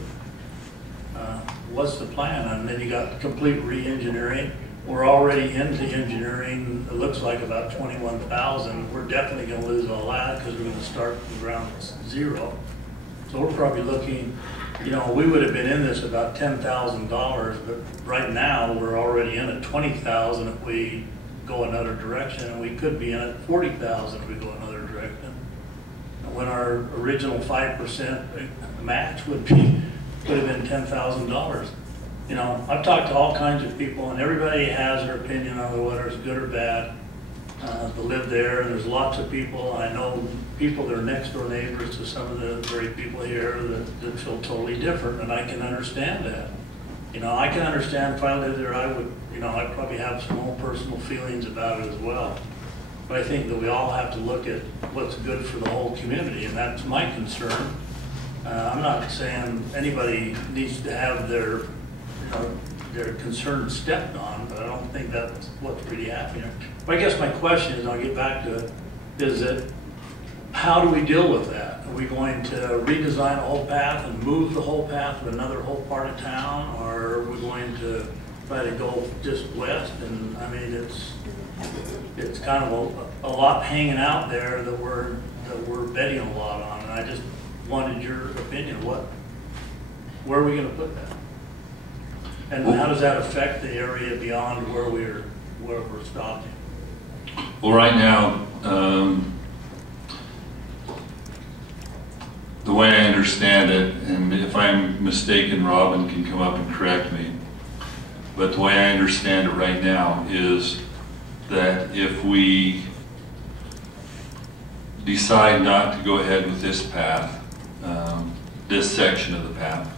What's the plan? And then you got complete re-engineering. We're already into engineering, it looks like about 21,000. We're definitely going to lose all that because we're going to start from ground zero. So we're probably looking, you know, we would have been in this about $10,000, but right now we're already in at 20,000 if we go another direction, and we could be in at 40,000 if we go another direction. When our original 5% match would have been $10,000. You know, I've talked to all kinds of people, and everybody has their opinion on whether it's good or bad to live there. And there's lots of people. I know people that are next door neighbors to some of the very people here that feel totally different, and I can understand that. You know, I can understand if I lived there, I'd probably have some own personal feelings about it as well. But I think that we all have to look at what's good for the whole community, and that's my concern. I'm not saying anybody needs to have their concerns stepped on, but I don't think that's what's really happening. But I guess my question is, and I'll get back to it, is that how do we deal with that? Are we going to redesign the whole path and move the whole path to another whole part of town, or are we going to try to go just west? And I mean, it's kind of a lot hanging out there that we're betting a lot on, and I just wanted your opinion. Where are we going to put that? And how does that affect the area beyond where we're stopping? Well, right now, the way I understand it, and if I'm mistaken, Robin can come up and correct me, but the way I understand it right now is that if we decide not to go ahead with this path, this section of the path,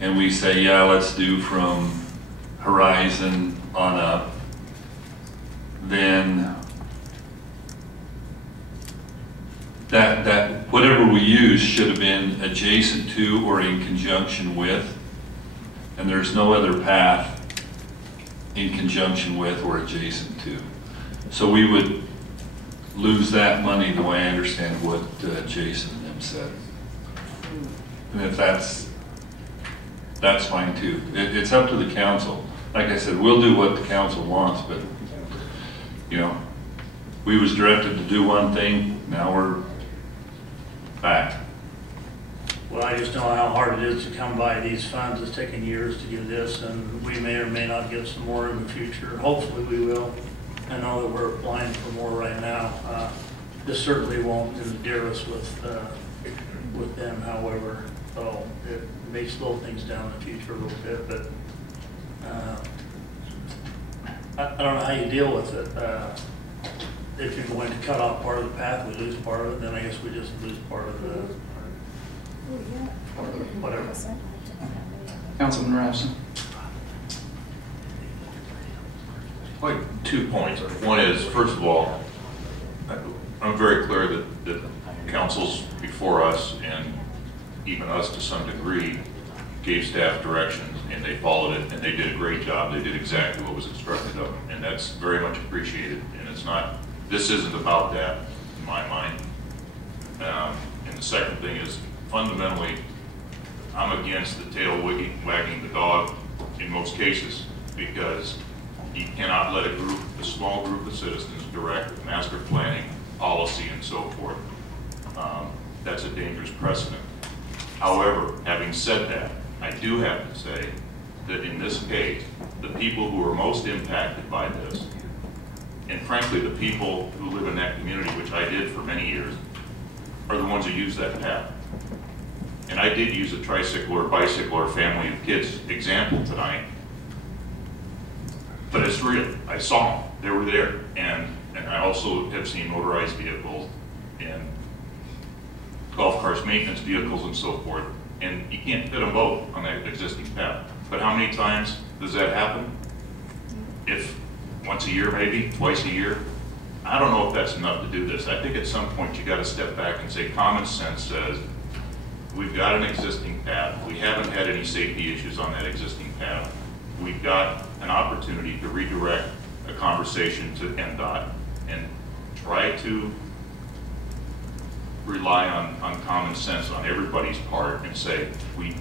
and we say, yeah, let's do from Horizon on up, then that whatever we use should have been adjacent to or in conjunction with, and there's no other path in conjunction with or adjacent to. So we would lose that money, the way I understand what Jason and them said. And if that's fine too. It's up to the council. Like I said, we'll do what the council wants, but you know, we was directed to do one thing, now we're back. Well, I just know how hard it is to come by these funds. It's taken years to get this, and we may or may not get some more in the future. Hopefully we will. I know that we're applying for more right now. This certainly won't endear us with them, however, so it may slow things down in the future a little bit, but I don't know how you deal with it. If you're going to cut off part of the path, we lose part of it, then I guess we just lose part of the whatever. Councilman Rapson. Like 2 points. One is, first of all, I'm very clear that councils before us, and even us to some degree, gave staff directions and they followed it and they did a great job. They did exactly what was instructed of them, and that's very much appreciated. And it's not, this isn't about that in my mind. And the second thing is, fundamentally, I'm against the tail wagging the dog in most cases, because you cannot let a small group of citizens direct master planning, policy, and so forth. That's a dangerous precedent. However, having said that, I do have to say that in this case, the people who are most impacted by this, and frankly, the people who live in that community, which I did for many years, are the ones who use that path. And I did use a tricycle or bicycle or family of kids example tonight, but it's real. I saw them, they were there. And I also have seen motorized vehicles and golf carts, maintenance vehicles, and so forth. And you can't fit them both on that existing path. But how many times does that happen? if once a year maybe, twice a year. I don't know if that's enough to do this. I think at some point you got to step back and say common sense says we've got an existing path. We haven't had any safety issues on that existing path. We've got an opportunity to redirect a conversation to NDOT and try to rely on common sense on everybody's part and say,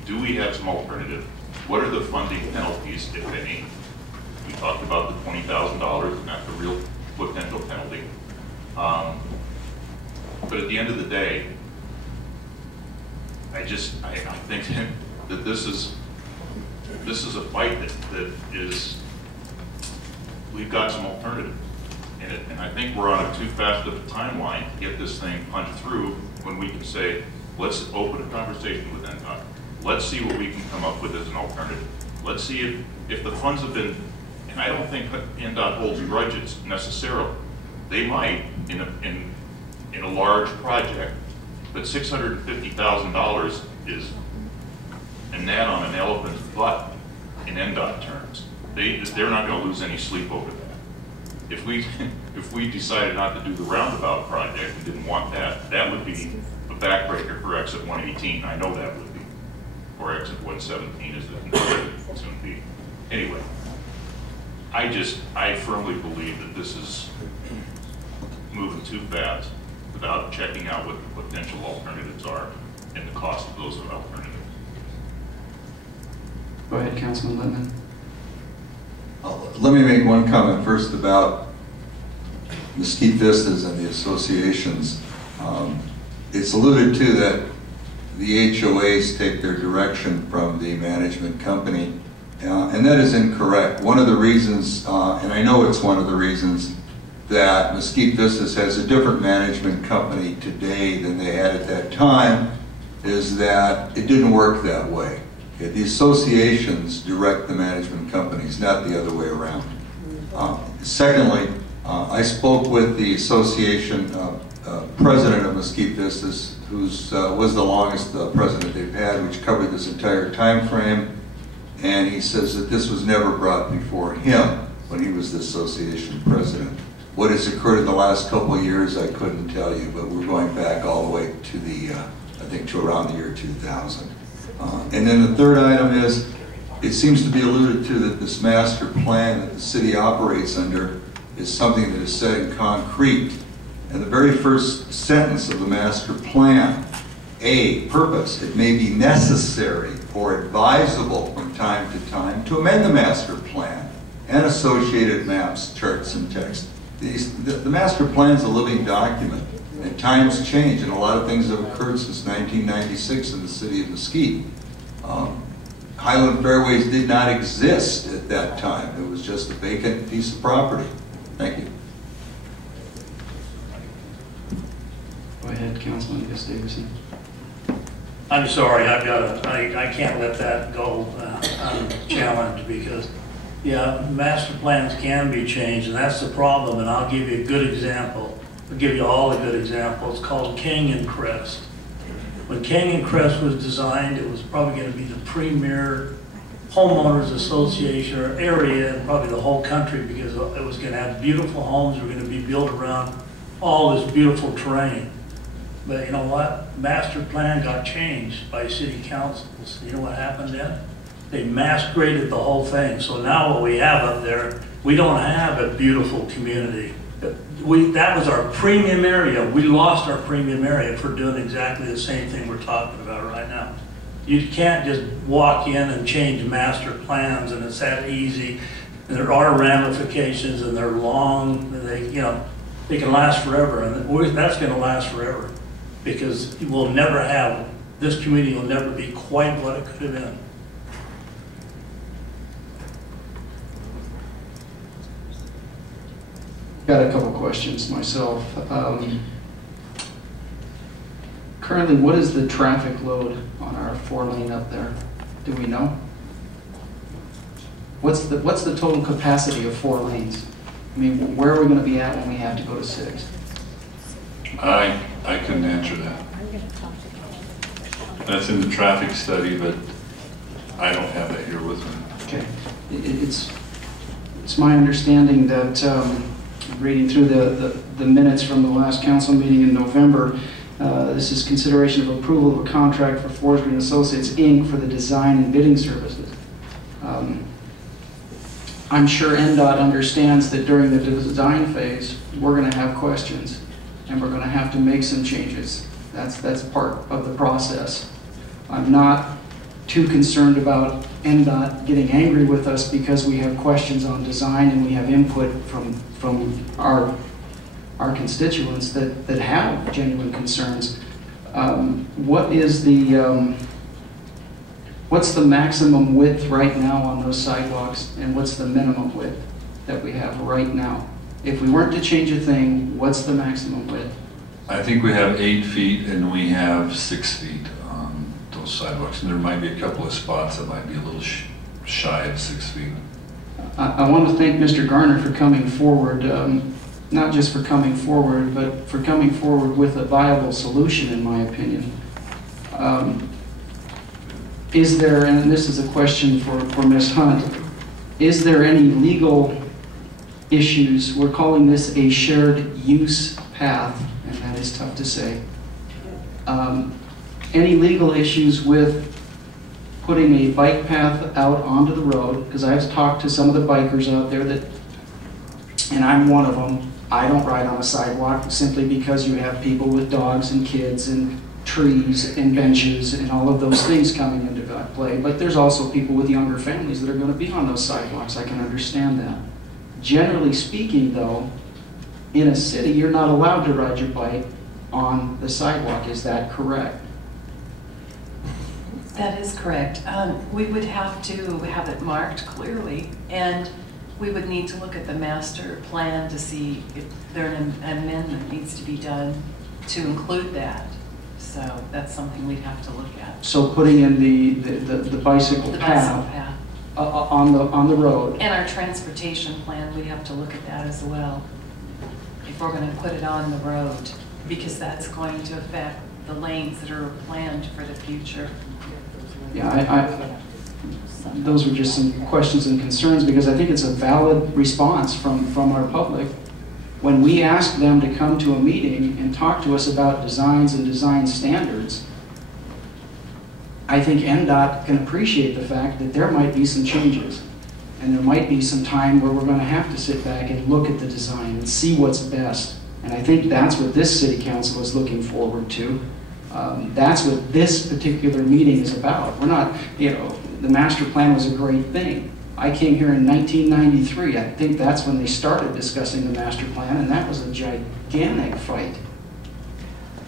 do we have some alternative? What are the funding penalties, if any? We talked about the $20,000, and that's the real potential penalty. But at the end of the day, I think that this is a fight that is, we've got some alternative in it, and I think we're on a too fast of a timeline to get this thing punched through when we can say, let's open a conversation with NDOT. Let's see what we can come up with as an alternative. Let's see if the funds have been, and I don't think NDOT holds grudges necessarily. They might in a large project, but $650,000 is a gnat on an elephant's butt in NDOT terms. They're not going to lose any sleep over that. If we decided not to do the roundabout project and didn't want that, that would be a backbreaker for exit 118. I know that would be, or exit 117 as it will soon be. Anyway, I firmly believe that this is moving too fast without checking out what the potential alternatives are and the cost of those alternatives. Go ahead, Councilman Littman. Let me make one comment first about Mesquite Vistas and the associations. It's alluded to that the HOAs take their direction from the management company, and that is incorrect. One of the reasons, and I know it's one of the reasons, that Mesquite Vistas has a different management company today than they had at that time is that it didn't work that way. Okay, the associations direct the management companies, not the other way around. Secondly, I spoke with the association president of Mesquite Vistas, who was the longest president they've had, which covered this entire time frame, and he says that this was never brought before him when he was the association president. What has occurred in the last couple of years, I couldn't tell you, but we're going back all the way to the, I think to around the year 2000. And then the third item is, it seems to be alluded to that this master plan that the city operates under is something that is set in concrete. And the very first sentence of the master plan, A, purpose, it may be necessary or advisable from time to time to amend the master plan and associated maps, charts, and text. The master plan is a living document, and times change, and a lot of things have occurred since 1996 in the city of Mesquite. Highland Fairways did not exist at that time. It was just a vacant piece of property. Thank you. Go ahead, Councilman Gustavson. I'm sorry, I can't let that go unchallenged because, yeah, master plans can be changed, and that's the problem, and I'll give you a good example. I'll give you all a good example. It's called King and Crest. When King and Crest was designed, it was probably going to be the premier homeowners association or area in probably the whole country because it was going to have beautiful homes that were going to be built around all this beautiful terrain. But you know what? Master plan got changed by city councils. You know what happened then? They mass graded the whole thing. So now what we have up there, we don't have a beautiful community. That was our premium area. We lost our premium area for doing exactly the same thing we're talking about right now. You can't just walk in and change master plans and it's that easy. And there are ramifications and they're long. They can last forever, and that's going to last forever because we'll never have, this community will never be quite what it could have been. Got a couple questions myself. Currently, what is the traffic load on our 4-lane up there? Do we know? What's the total capacity of 4 lanes? I mean, where are we going to be at when we have to go to 6? I couldn't answer that. That's in the traffic study, but I don't have that here with me. Okay. It's It's my understanding that, reading through the minutes from the last council meeting in November, this is consideration of approval of a contract for Forsgren Associates, Inc. for the design and bidding services. I'm sure NDOT understands that during the design phase, we're going to have questions, and we're going to have to make some changes. That's part of the process. I'm not too concerned about NDOT getting angry with us because we have questions on design and we have input from our constituents that have genuine concerns. What is what's the maximum width right now on those sidewalks, and what's the minimum width that we have right now? If we weren't to change a thing, what's the maximum width? I think we have 8 feet and we have 6 feet on those sidewalks. And there might be a couple of spots that might be a little shy of 6 feet. I want to thank Mr. Garner for coming forward, not just for coming forward, but for coming forward with a viable solution, in my opinion. Is there, and this is a question for Ms. Hunt, is there any legal issues? We're calling this a shared use path, and that is tough to say. Any legal issues with putting a bike path out onto the road? Because I've talked to some of the bikers out there that, and I'm one of them, I don't ride on a sidewalk simply because you have people with dogs and kids and trees and benches and all of those things coming into play. But there's also people with younger families that are going to be on those sidewalks. I can understand that. Generally speaking, though, in a city, you're not allowed to ride your bike on the sidewalk. Is that correct? That is correct. We would have to have it marked clearly, and we would need to look at the master plan to see if there an amendment needs to be done to include that. So that's something we'd have to look at. So putting in the bicycle path, on the road. And our transportation plan, we'd have to look at that as well, if we're going to put it on the road, because that's going to affect the lanes that are planned for the future. Yeah, those were just some questions and concerns, because I think it's a valid response from our public. When we ask them to come to a meeting and talk to us about designs and design standards, I think NDOT can appreciate the fact that there might be some changes. And there might be some time where we're going to have to sit back and look at the design and see what's best. And I think that's what this city council is looking forward to. That's what this particular meeting is about. We're not, the master plan was a great thing. I came here in 1993. I think that's when they started discussing the master plan, and that was a gigantic fight.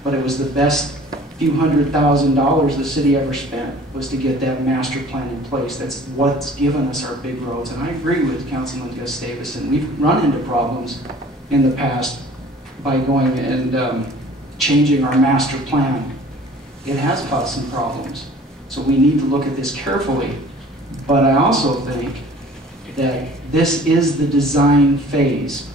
But it was the best few $100,000 the city ever spent, was to get that master plan in place. That's what's given us our big roads. And I agree with Councilman Gustavus. We've run into problems in the past by going and changing our master plan. It has caused some problems. So we need to look at this carefully. But I also think that this is the design phase.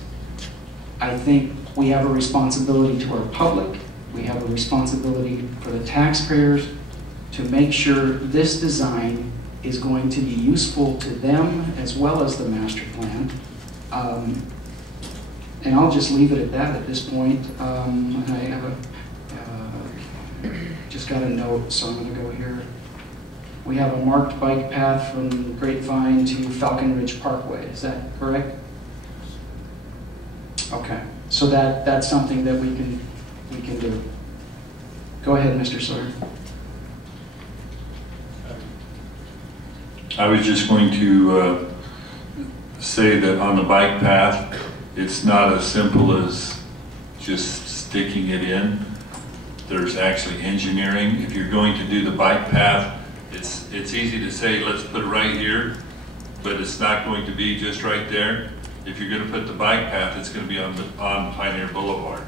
I think we have a responsibility to our public. We have a responsibility for the taxpayers to make sure this design is going to be useful to them as well as the master plan. And I'll just leave it at that at this point. I have just got a note, so I'm going to go here. We have a marked bike path from Grapevine to Falcon Ridge Parkway. Is that correct? Okay, so that's something that we can do. Go ahead, Mr. Sawyer. I was just going to say that on the bike path, it's not as simple as just sticking it in. There's actually engineering. If you're going to do the bike path, it's easy to say, let's put it right here, but it's not going to be just right there. If you're going to put the bike path, it's going to be on Pioneer Boulevard.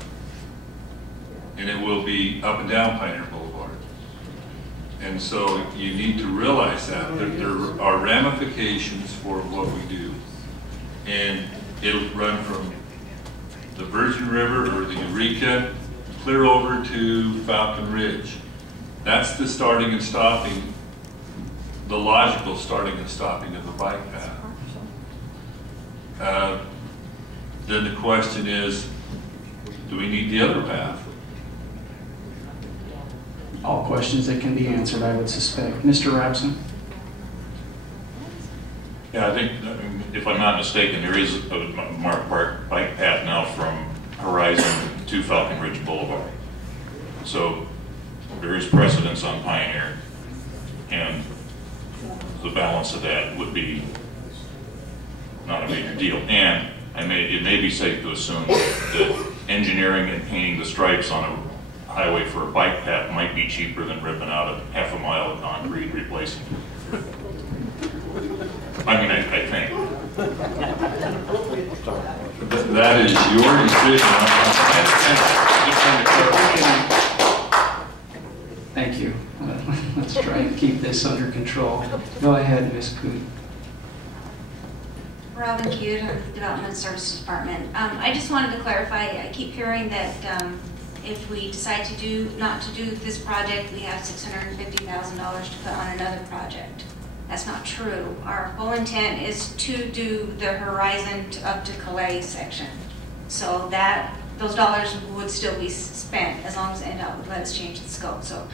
And it will be up and down Pioneer Boulevard. And so you need to realize that there are ramifications for what we do. And it'll run from the Virgin River or the Eureka clear over to Falcon Ridge. That's the starting and stopping, the logical starting and stopping of the bike path. Then the question is, do we need the other path? All questions that can be answered, I would suspect. Mr. Rapson? Yeah, I think, if I'm not mistaken, there is a marked bike path now from Horizon to Falcon Ridge Boulevard. So there is precedence on Pioneer, and the balance of that would be not a major deal. And it may be safe to assume that engineering and painting the stripes on a highway for a bike path might be cheaper than ripping out a half a mile of concrete and replacing it. I mean, I think. That is your decision. Thank you. Let's try and keep this under control. Go ahead, Ms. Coot. Robin Cute, Development Services Department. I just wanted to clarify, I keep hearing that if we decide not to do this project, we have $650,000 to put on another project. That's not true. Our full intent is to do the Horizon up to Calais section. So those dollars would still be spent as long as NDOT would let us change the scope. So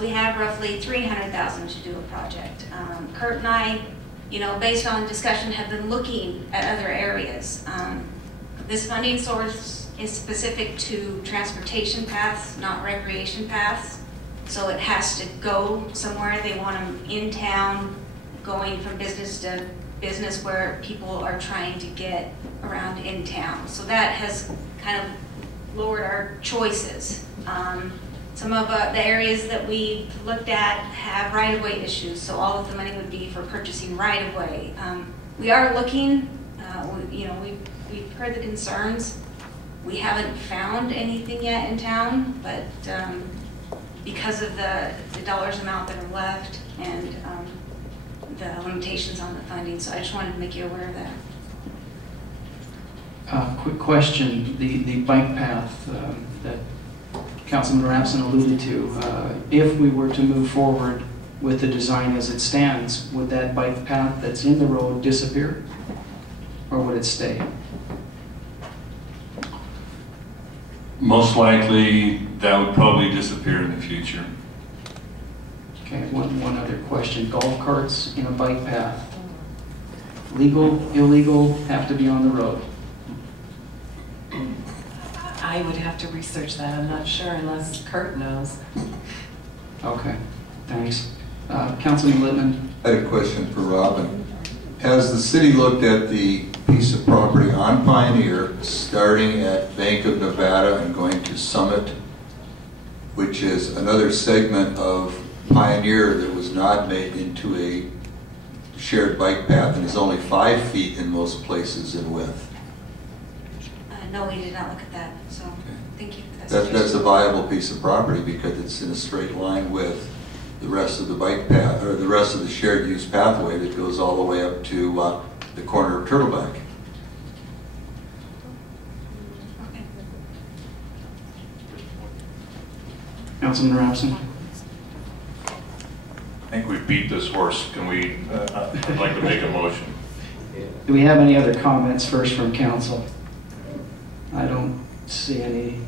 we have roughly $300,000 to do a project. Kurt and I, based on discussion, have been looking at other areas. This funding source is specific to transportation paths, not recreation paths. So it has to go somewhere. They want them in town, going from business to business where people are trying to get around in town. So that has kind of lowered our choices. Some of the areas that we looked at have right-of-way issues, so all of the money would be for purchasing right-of-way. We are looking, we've heard the concerns. We haven't found anything yet in town, but because of the dollars amount that are left and the limitations on the funding, so I just wanted to make you aware of that. Quick question, the bike path that Councilman Rapson alluded to, if we were to move forward with the design as it stands, would that bike path that's in the road disappear, or would it stay? Most likely, that would probably disappear in the future. Okay, one other question. Golf carts in a bike path, legal, illegal, have to be on the road? I would have to research that. I'm not sure unless Kurt knows. Okay, thanks. Councilman Littman? I had a question for Robin. Has the city looked at the piece of property on Pioneer, starting at Bank of Nevada and going to Summit, which is another segment of Pioneer that was not made into a shared bike path and is only 5 feet in most places in width? No, we did not look at that, so thank you for that. That's a viable piece of property because it's in a straight line with the rest of the bike path, or the rest of the shared use pathway that goes all the way up to the corner of Turtleback. Okay. Councilman Rapson? I think we beat this horse. Can we, I'd like to make a motion. Do we have any other comments first from council? I don't see any.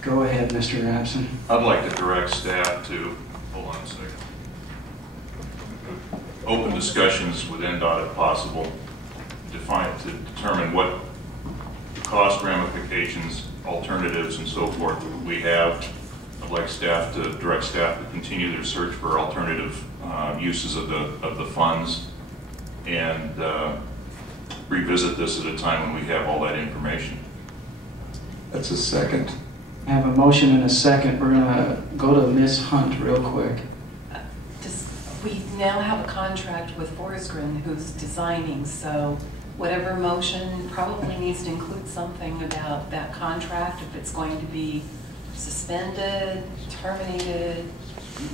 Go ahead, Mr. Rapson. I'd like to direct staff to, hold on a second, open discussions with NDOT if possible, to determine what cost ramifications, alternatives, and so forth we have. I'd like direct staff to continue their search for alternative uses of the funds, and revisit this at a time when we have all that information. That's a second. I have a motion and a second. We're going to go to Ms. Hunt real quick. We now have a contract with Forsgren who's designing, so whatever motion probably needs to include something about that contract, if it's going to be suspended, terminated,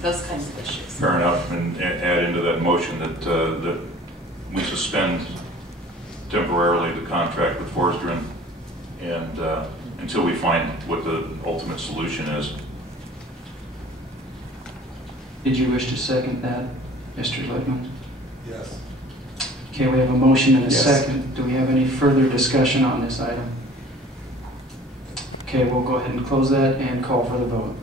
those kinds of issues. Fair enough, and add into that motion that we suspend temporarily the contract with Forsgren and until we find what the ultimate solution is. Did you wish to second that, Mr. Littman? Yes. Okay, we have a motion and a Yes. second. Do we have any further discussion on this item? Okay, we'll go ahead and close that and call for the vote.